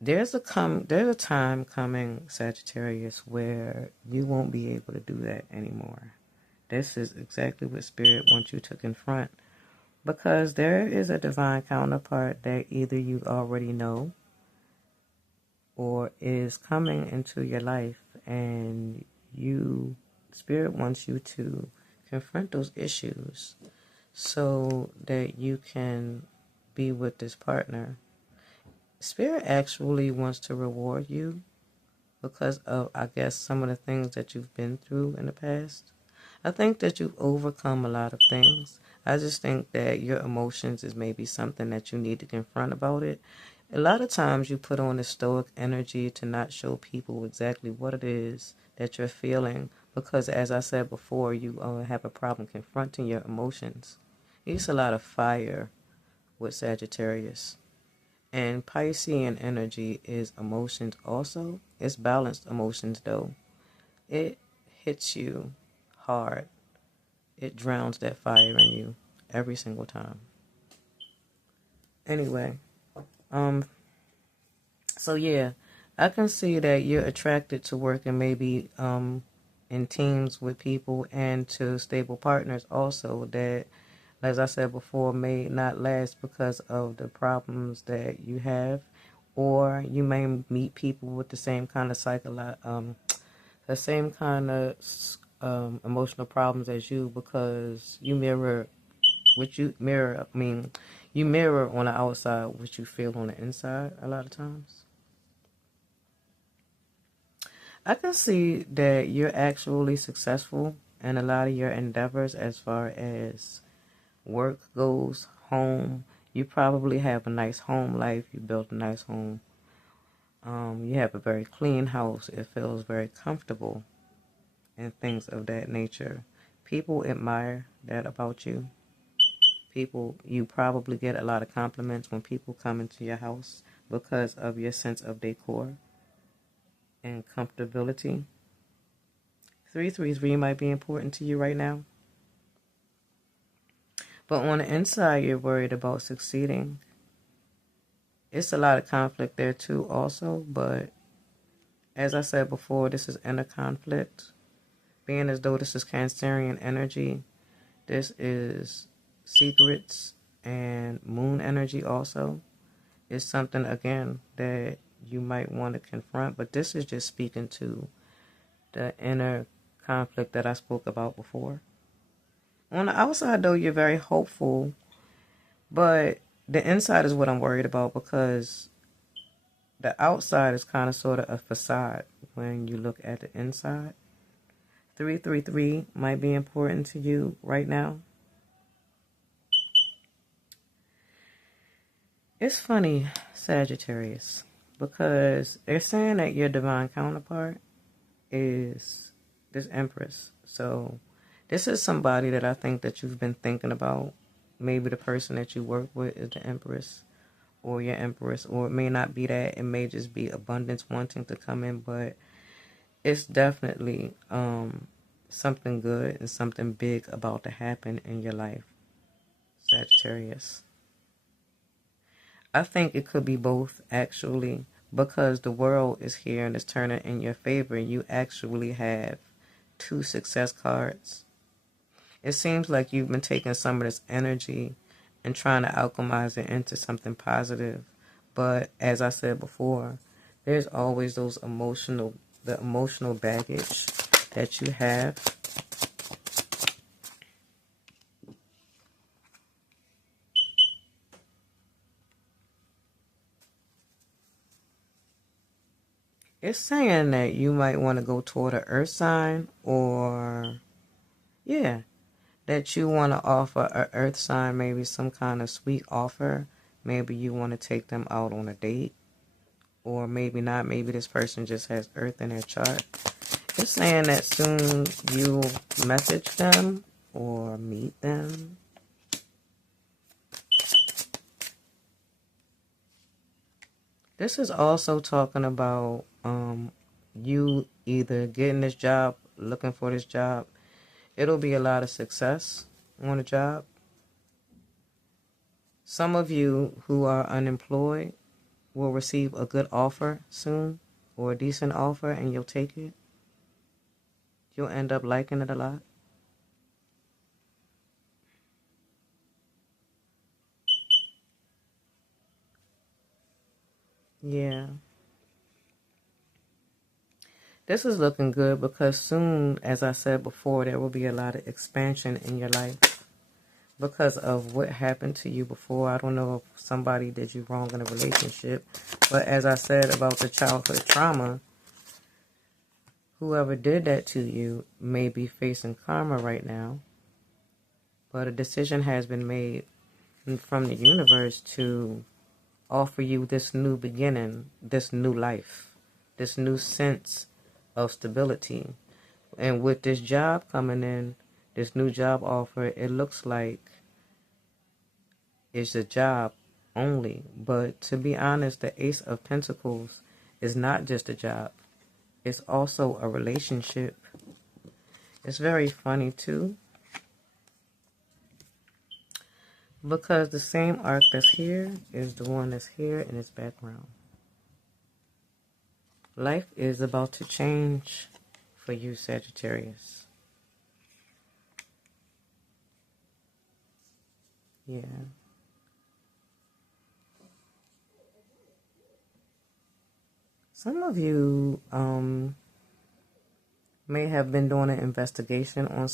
There's a time coming, Sagittarius, where you won't be able to do that anymore. This is exactly what Spirit wants you to confront, because there is a divine counterpart that either you already know or is coming into your life, and Spirit wants you to confront those issues so that you can be with this partner. Spirit actually wants to reward you because of, I guess, some of the things that you've been through in the past. I think that you've overcome a lot of things. I just think that your emotions is maybe something that you need to confront about it. A lot of times you put on a stoic energy to not show people exactly what it is that you're feeling, because as I said before, you have a problem confronting your emotions. It's a lot of fire with Sagittarius. And Piscean energy is emotions also. It's balanced emotions though. It hits you hard. It drowns that fire in you every single time. Anyway, so yeah, I can see that you're attracted to working maybe in teams with people and to stable partners also that, as I said before, may not last because of the problems that you have, or you may meet people with the same kind of the same kind of emotional problems as you, because you mirror what you mirror. I mean, you mirror on the outside what you feel on the inside a lot of times. I can see that you're actually successful in a lot of your endeavors as far as work goes, home. You probably have a nice home life. You built a nice home. You have a very clean house. It feels very comfortable and things of that nature. People admire that about you. You probably get a lot of compliments when people come into your house because of your sense of decor and comfortability. 333 might be important to you right now. But on the inside, you're worried about succeeding. It's a lot of conflict there too also, but as I said before, this is inner conflict. Being as though this is Cancerian energy, this is secrets and moon energy also. It's something, again, that you might want to confront, but this is just speaking to the inner conflict that I spoke about before. On the outside, though, you're very hopeful, but the inside is what I'm worried about, because the outside is kind of sort of a facade when you look at the inside. 333 might be important to you right now. It's funny, Sagittarius, because they're saying that your divine counterpart is this Empress. So this is somebody that I think that you've been thinking about. Maybe the person that you work with is the Empress or your Empress, or it may not be that. It may just be abundance wanting to come in, but it's definitely something good and something big about to happen in your life, Sagittarius. I think it could be both, actually, because the world is here and it's turning in your favor. You actually have 2 success cards. It seems like you've been taking some of this energy and trying to alchemize it into something positive. But as I said before, there's always the emotional baggage that you have. It's saying that you might want to go toward an earth sign, or, yeah, that you want to offer an earth sign maybe some kind of sweet offer. Maybe you want to take them out on a date, or maybe not. Maybe this person just has earth in their chart. It's saying that soon you'll message them or meet them. This is also talking about you either getting this job, looking for this job. It'll be a lot of success on a job. Some of you who are unemployed will receive a good offer soon, or a decent offer, and you'll take it. You'll end up liking it a lot. Yeah. This is looking good because soon, as I said before, there will be a lot of expansion in your life because of what happened to you before. I don't know if somebody did you wrong in a relationship, but as I said about the childhood trauma, whoever did that to you may be facing karma right now, but a decision has been made from the universe to offer you this new beginning, this new life, this new sense of stability. And with this job coming in, this new job offer, it looks like it's a job only. But to be honest, the Ace of Pentacles is not just a job. It's also a relationship. It's very funny too, because the same arc that's here is the one that's here in its background. Life is about to change for you, Sagittarius. Yeah. Some of you may have been doing an investigation on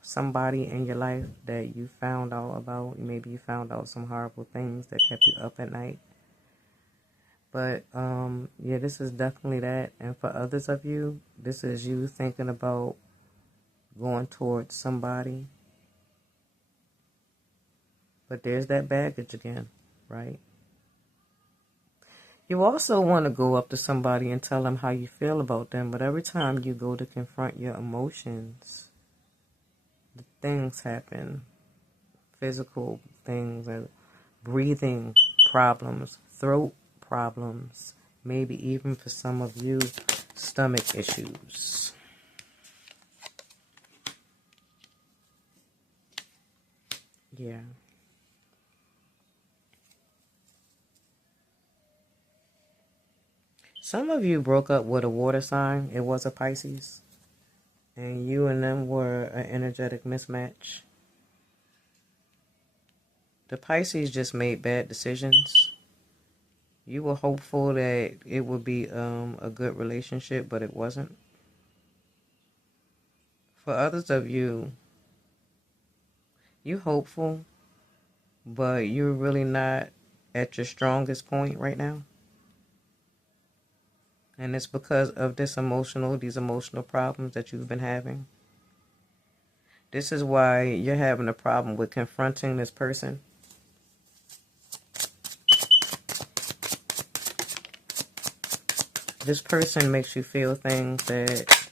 somebody in your life that you found out about. Maybe you found out some horrible things that kept you up at night. But yeah, this is definitely that. And for others of you, this is you thinking about going towards somebody. But there's that baggage again, right? You also want to go up to somebody and tell them how you feel about them. But every time you go to confront your emotions, things happen. Physical things, breathing problems, throat problems, maybe even for some of you, stomach issues. Yeah. Some of you broke up with a water sign. It was a Pisces. And you and them were an energetic mismatch. The Pisces just made bad decisions. You were hopeful that it would be a good relationship, but it wasn't. For others of you, you're hopeful, but you're really not at your strongest point right now. And it's because of these emotional problems that you've been having. This is why you're having a problem with confronting this person. This person makes you feel things that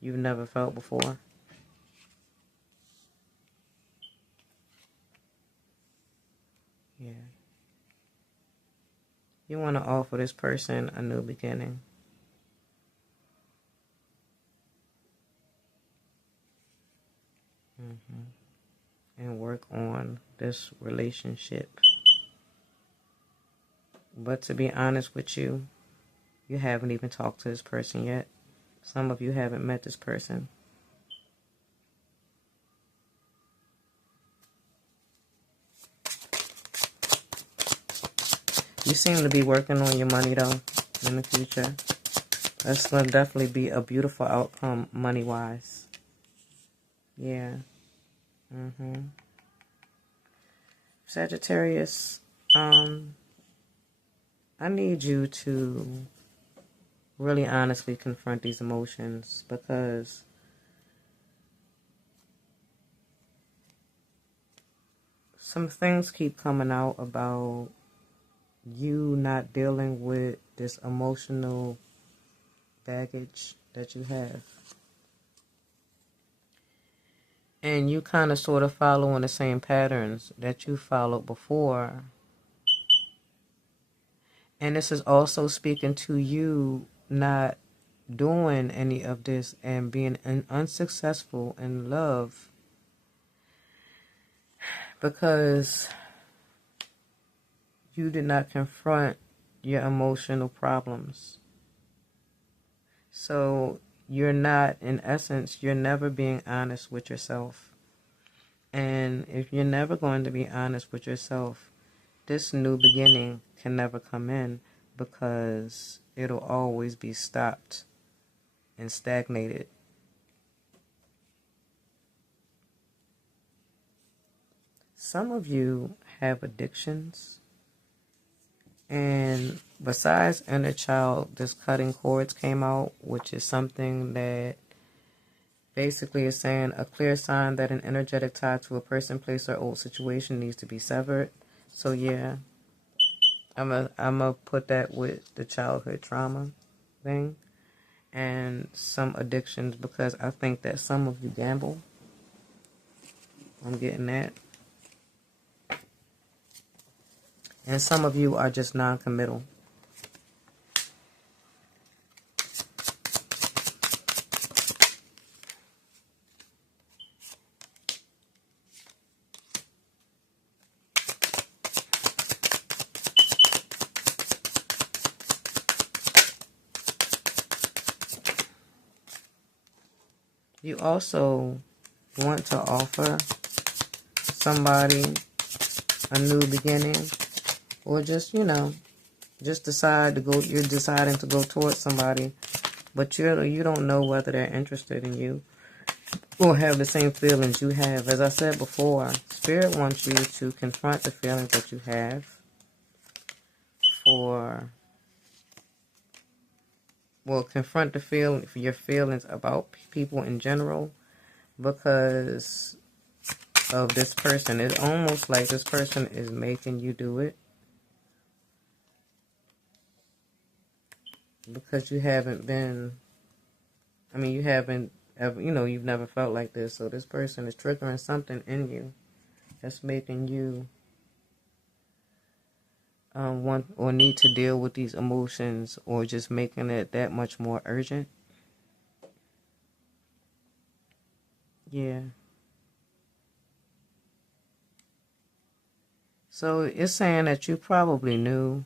you've never felt before. Yeah. You want to offer this person a new beginning. And work on this relationship. But to be honest with you, you haven't even talked to this person yet. Some of you haven't met this person. You seem to be working on your money, though, in the future. That's going to definitely be a beautiful outcome, money-wise. Yeah. Sagittarius, I need you to really honestly confront these emotions, because some things keep coming out about you not dealing with this emotional baggage that you have. And you kind of sort of following the same patterns that you followed before. And this is also speaking to you not doing any of this and being unsuccessful in love, because you did not confront your emotional problems. So you're not, in essence, you're never being honest with yourself. And if you're never going to be honest with yourself, this new beginning can never come in, because it'll always be stopped and stagnated. Some of you have addictions, and besides inner child, this cutting cords came out, which is something that basically is saying a clear sign that an energetic tie to a person, place, or old situation needs to be severed. So yeah, I'm a put that with the childhood trauma thing and some addictions, because I think that some of you gamble. I'm getting that. And some of you are just non-committal. You also want to offer somebody a new beginning, or just, just decide to go, you're deciding to go towards somebody, but you don't know whether they're interested in you or have the same feelings you have. As I said before, Spirit wants you to confront the feelings that you have confront your feelings about people in general, because of this person. It's almost like this person is making you do it, because you haven't been, you haven't ever, you've never felt like this. So this person is triggering something in you that's making you want or need to deal with these emotions, or just making it that much more urgent. Yeah. So it's saying that you probably knew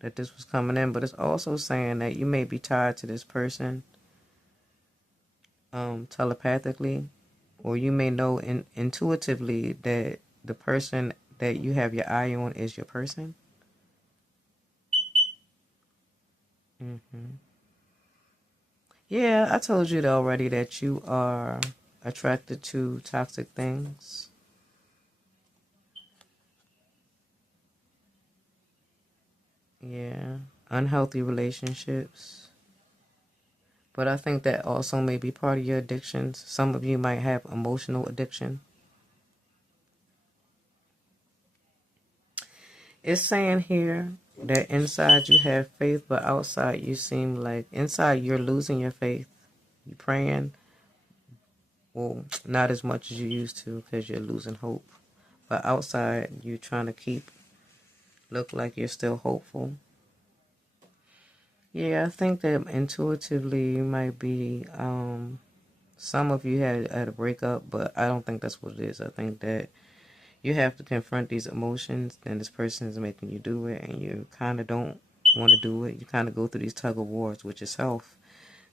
that this was coming in, but it's also saying that you may be tied to this person telepathically, or you may know intuitively that the person that you have your eye on is your person. Yeah, I told you already that you are attracted to toxic things. Yeah, unhealthy relationships. But I think that also may be part of your addictions. Some of you might have emotional addiction. It's saying here that inside you have faith, but outside you seem like, inside you're losing your faith. You're praying, well, not as much as you used to, because you're losing hope. But outside, you're trying to look like you're still hopeful. Yeah, I think that intuitively you might be, some of you had a breakup, but I don't think that's what it is. I think that you have to confront these emotions, and this person is making you do it, and you kind of don't want to do it. You kind of go through these tug of wars with yourself,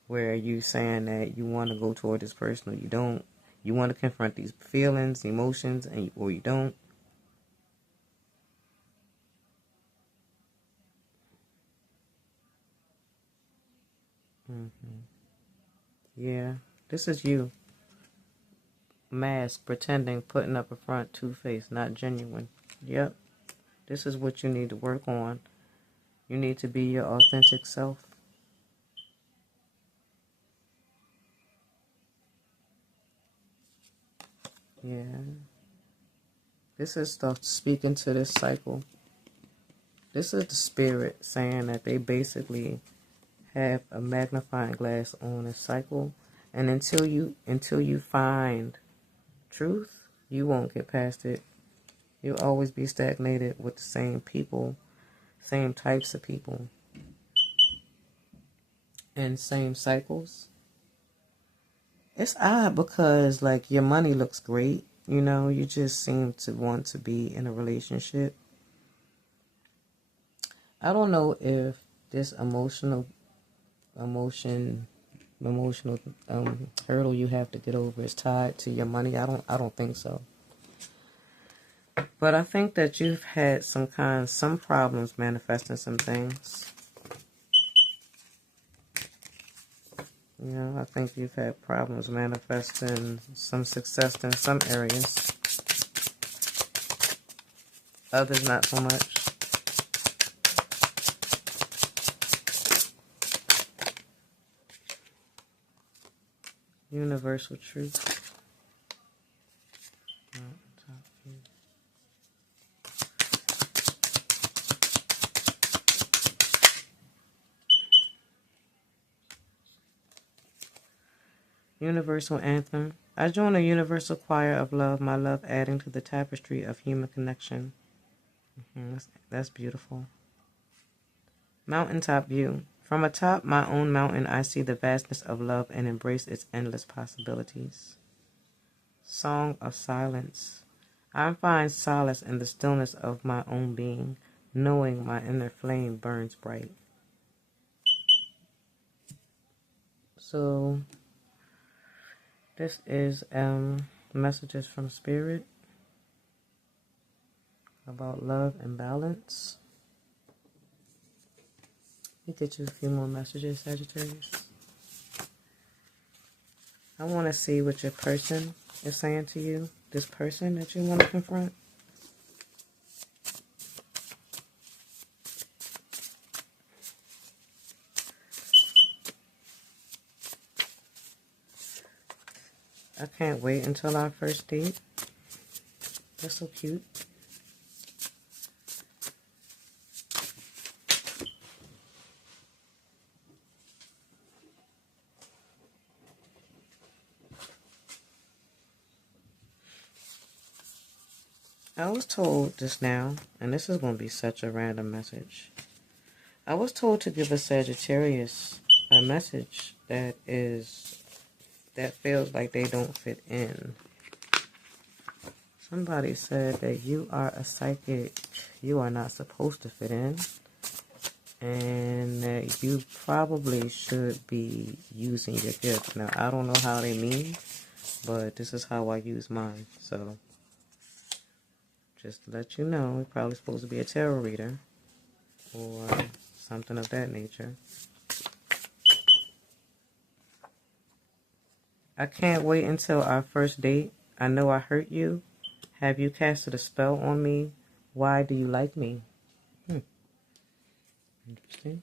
where you saying that you want to go toward this person or you don't. You want to confront these feelings, emotions, or you don't. Yeah, this is you. Mask, pretending, putting up a front, two-faced, not genuine. Yep, this is what you need to work on. You need to be your authentic self. Yeah, this is stuff speaking to this cycle. This is the spirit saying that they basically have a magnifying glass on a cycle, and until you find truth, you won't get past it. You'll always be stagnated with the same people, same types of people, and same cycles. It's odd because, like, your money looks great, you just seem to want to be in a relationship. I don't know if this emotion emotional hurdle you have to get over is tied to your money. I don't think so. But I think that you've had some problems manifesting some things. I think you've had problems manifesting some success in some areas. Others not so much. Universal truth. Universal anthem. I join a universal choir of love, my love adding to the tapestry of human connection. That's beautiful. Mountaintop view. From atop my own mountain, I see the vastness of love and embrace its endless possibilities. Song of silence. I find solace in the stillness of my own being, knowing my inner flame burns bright. So, This is messages from Spirit about love and balance. Let me get you a few more messages, Sagittarius. I want to see what your person is saying to you. This person that you want to confront. I can't wait until our first date. That's so cute. I was told just now, and this is going to be such a random message. I was told to give a Sagittarius a message that feels like they don't fit in. Somebody said that you are a psychic. You are not supposed to fit in. And that you probably should be using your gift. Now, I don't know how they mean, but this is how I use mine. So, just to let you know, you're probably supposed to be a tarot reader or something of that nature. I can't wait until our first date. I know I hurt you. Have you casted a spell on me? Why do you like me? Interesting.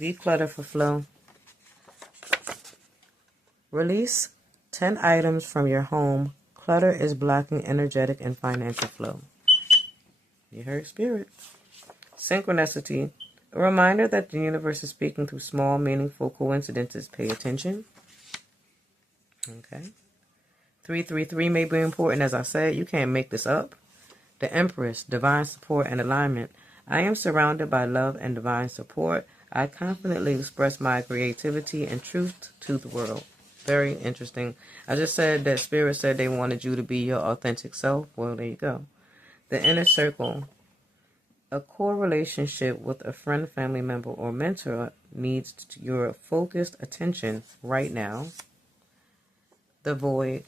Declutter for flow. Release 10 items from your home. Clutter is blocking energetic and financial flow. You heard Spirit. Synchronicity. A reminder that the universe is speaking through small, meaningful coincidences. Pay attention. Okay. 333 may be important. As I said, you can't make this up. The Empress. Divine support and alignment. I am surrounded by love and divine support. I confidently express my creativity and truth to the world. Very interesting. I just said that Spirit said they wanted you to be your authentic self. Well, there you go. The Inner Circle. A core relationship with a friend, family member, or mentor needs your focused attention right now. The Void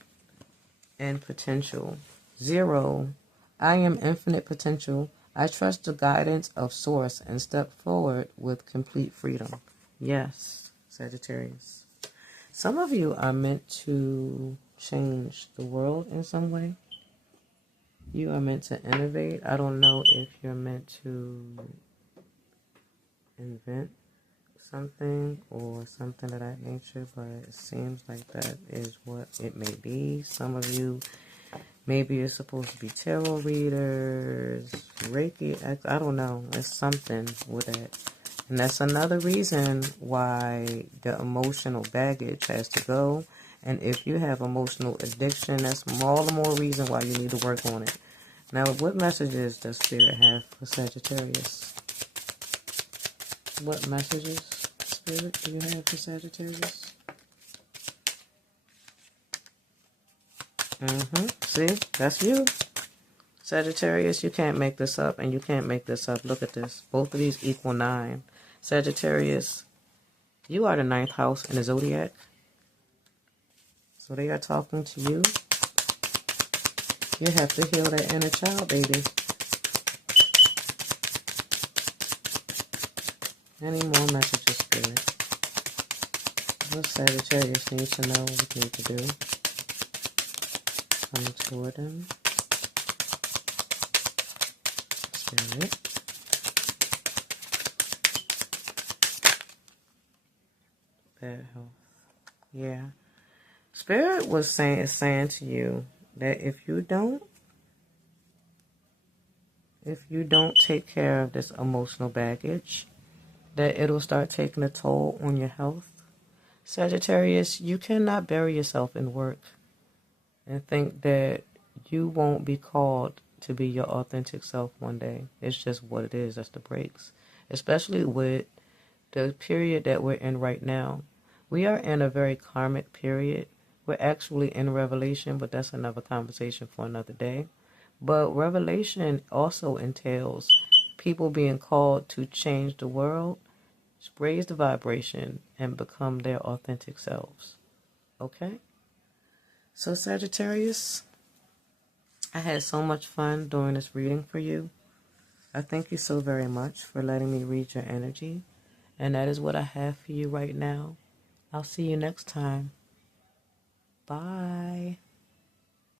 and potential. 0. I am infinite potential. I trust the guidance of Source and step forward with complete freedom. Yes, Sagittarius. Some of you are meant to change the world in some way. You are meant to innovate. I don't know if you're meant to invent something or something of that nature, but it seems like that is what it may be. Some of you, maybe you're supposed to be tarot readers, Reiki, I don't know. It's something with that. And that's another reason why the emotional baggage has to go. And if you have emotional addiction, that's all the more reason why you need to work on it. Now, what messages does Spirit have for Sagittarius? What messages, Spirit, do you have for Sagittarius? See, that's you. Sagittarius, you can't make this up, and you can't make this up. Look at this. Both of these equal 9. Sagittarius, you are the 9th house in the zodiac. So they are talking to you. You have to heal that inner child, baby. Any more messages, Spirit? What Sagittarius needs to know what they need to do? Come toward them. Spirit. Bad health. Yeah. Spirit is saying to you that if you don't take care of this emotional baggage, that it'll start taking a toll on your health. Sagittarius, you cannot bury yourself in work and think that you won't be called to be your authentic self one day. It's just what it is. That's the breaks. Especially with the period that we're in right now. We are in a very karmic period. We're actually in Revelation, but that's another conversation for another day. But Revelation also entails people being called to change the world, raise the vibration, and become their authentic selves. Okay? So Sagittarius, I had so much fun doing this reading for you. I thank you so very much for letting me read your energy. And that is what I have for you right now. I'll see you next time. Bye.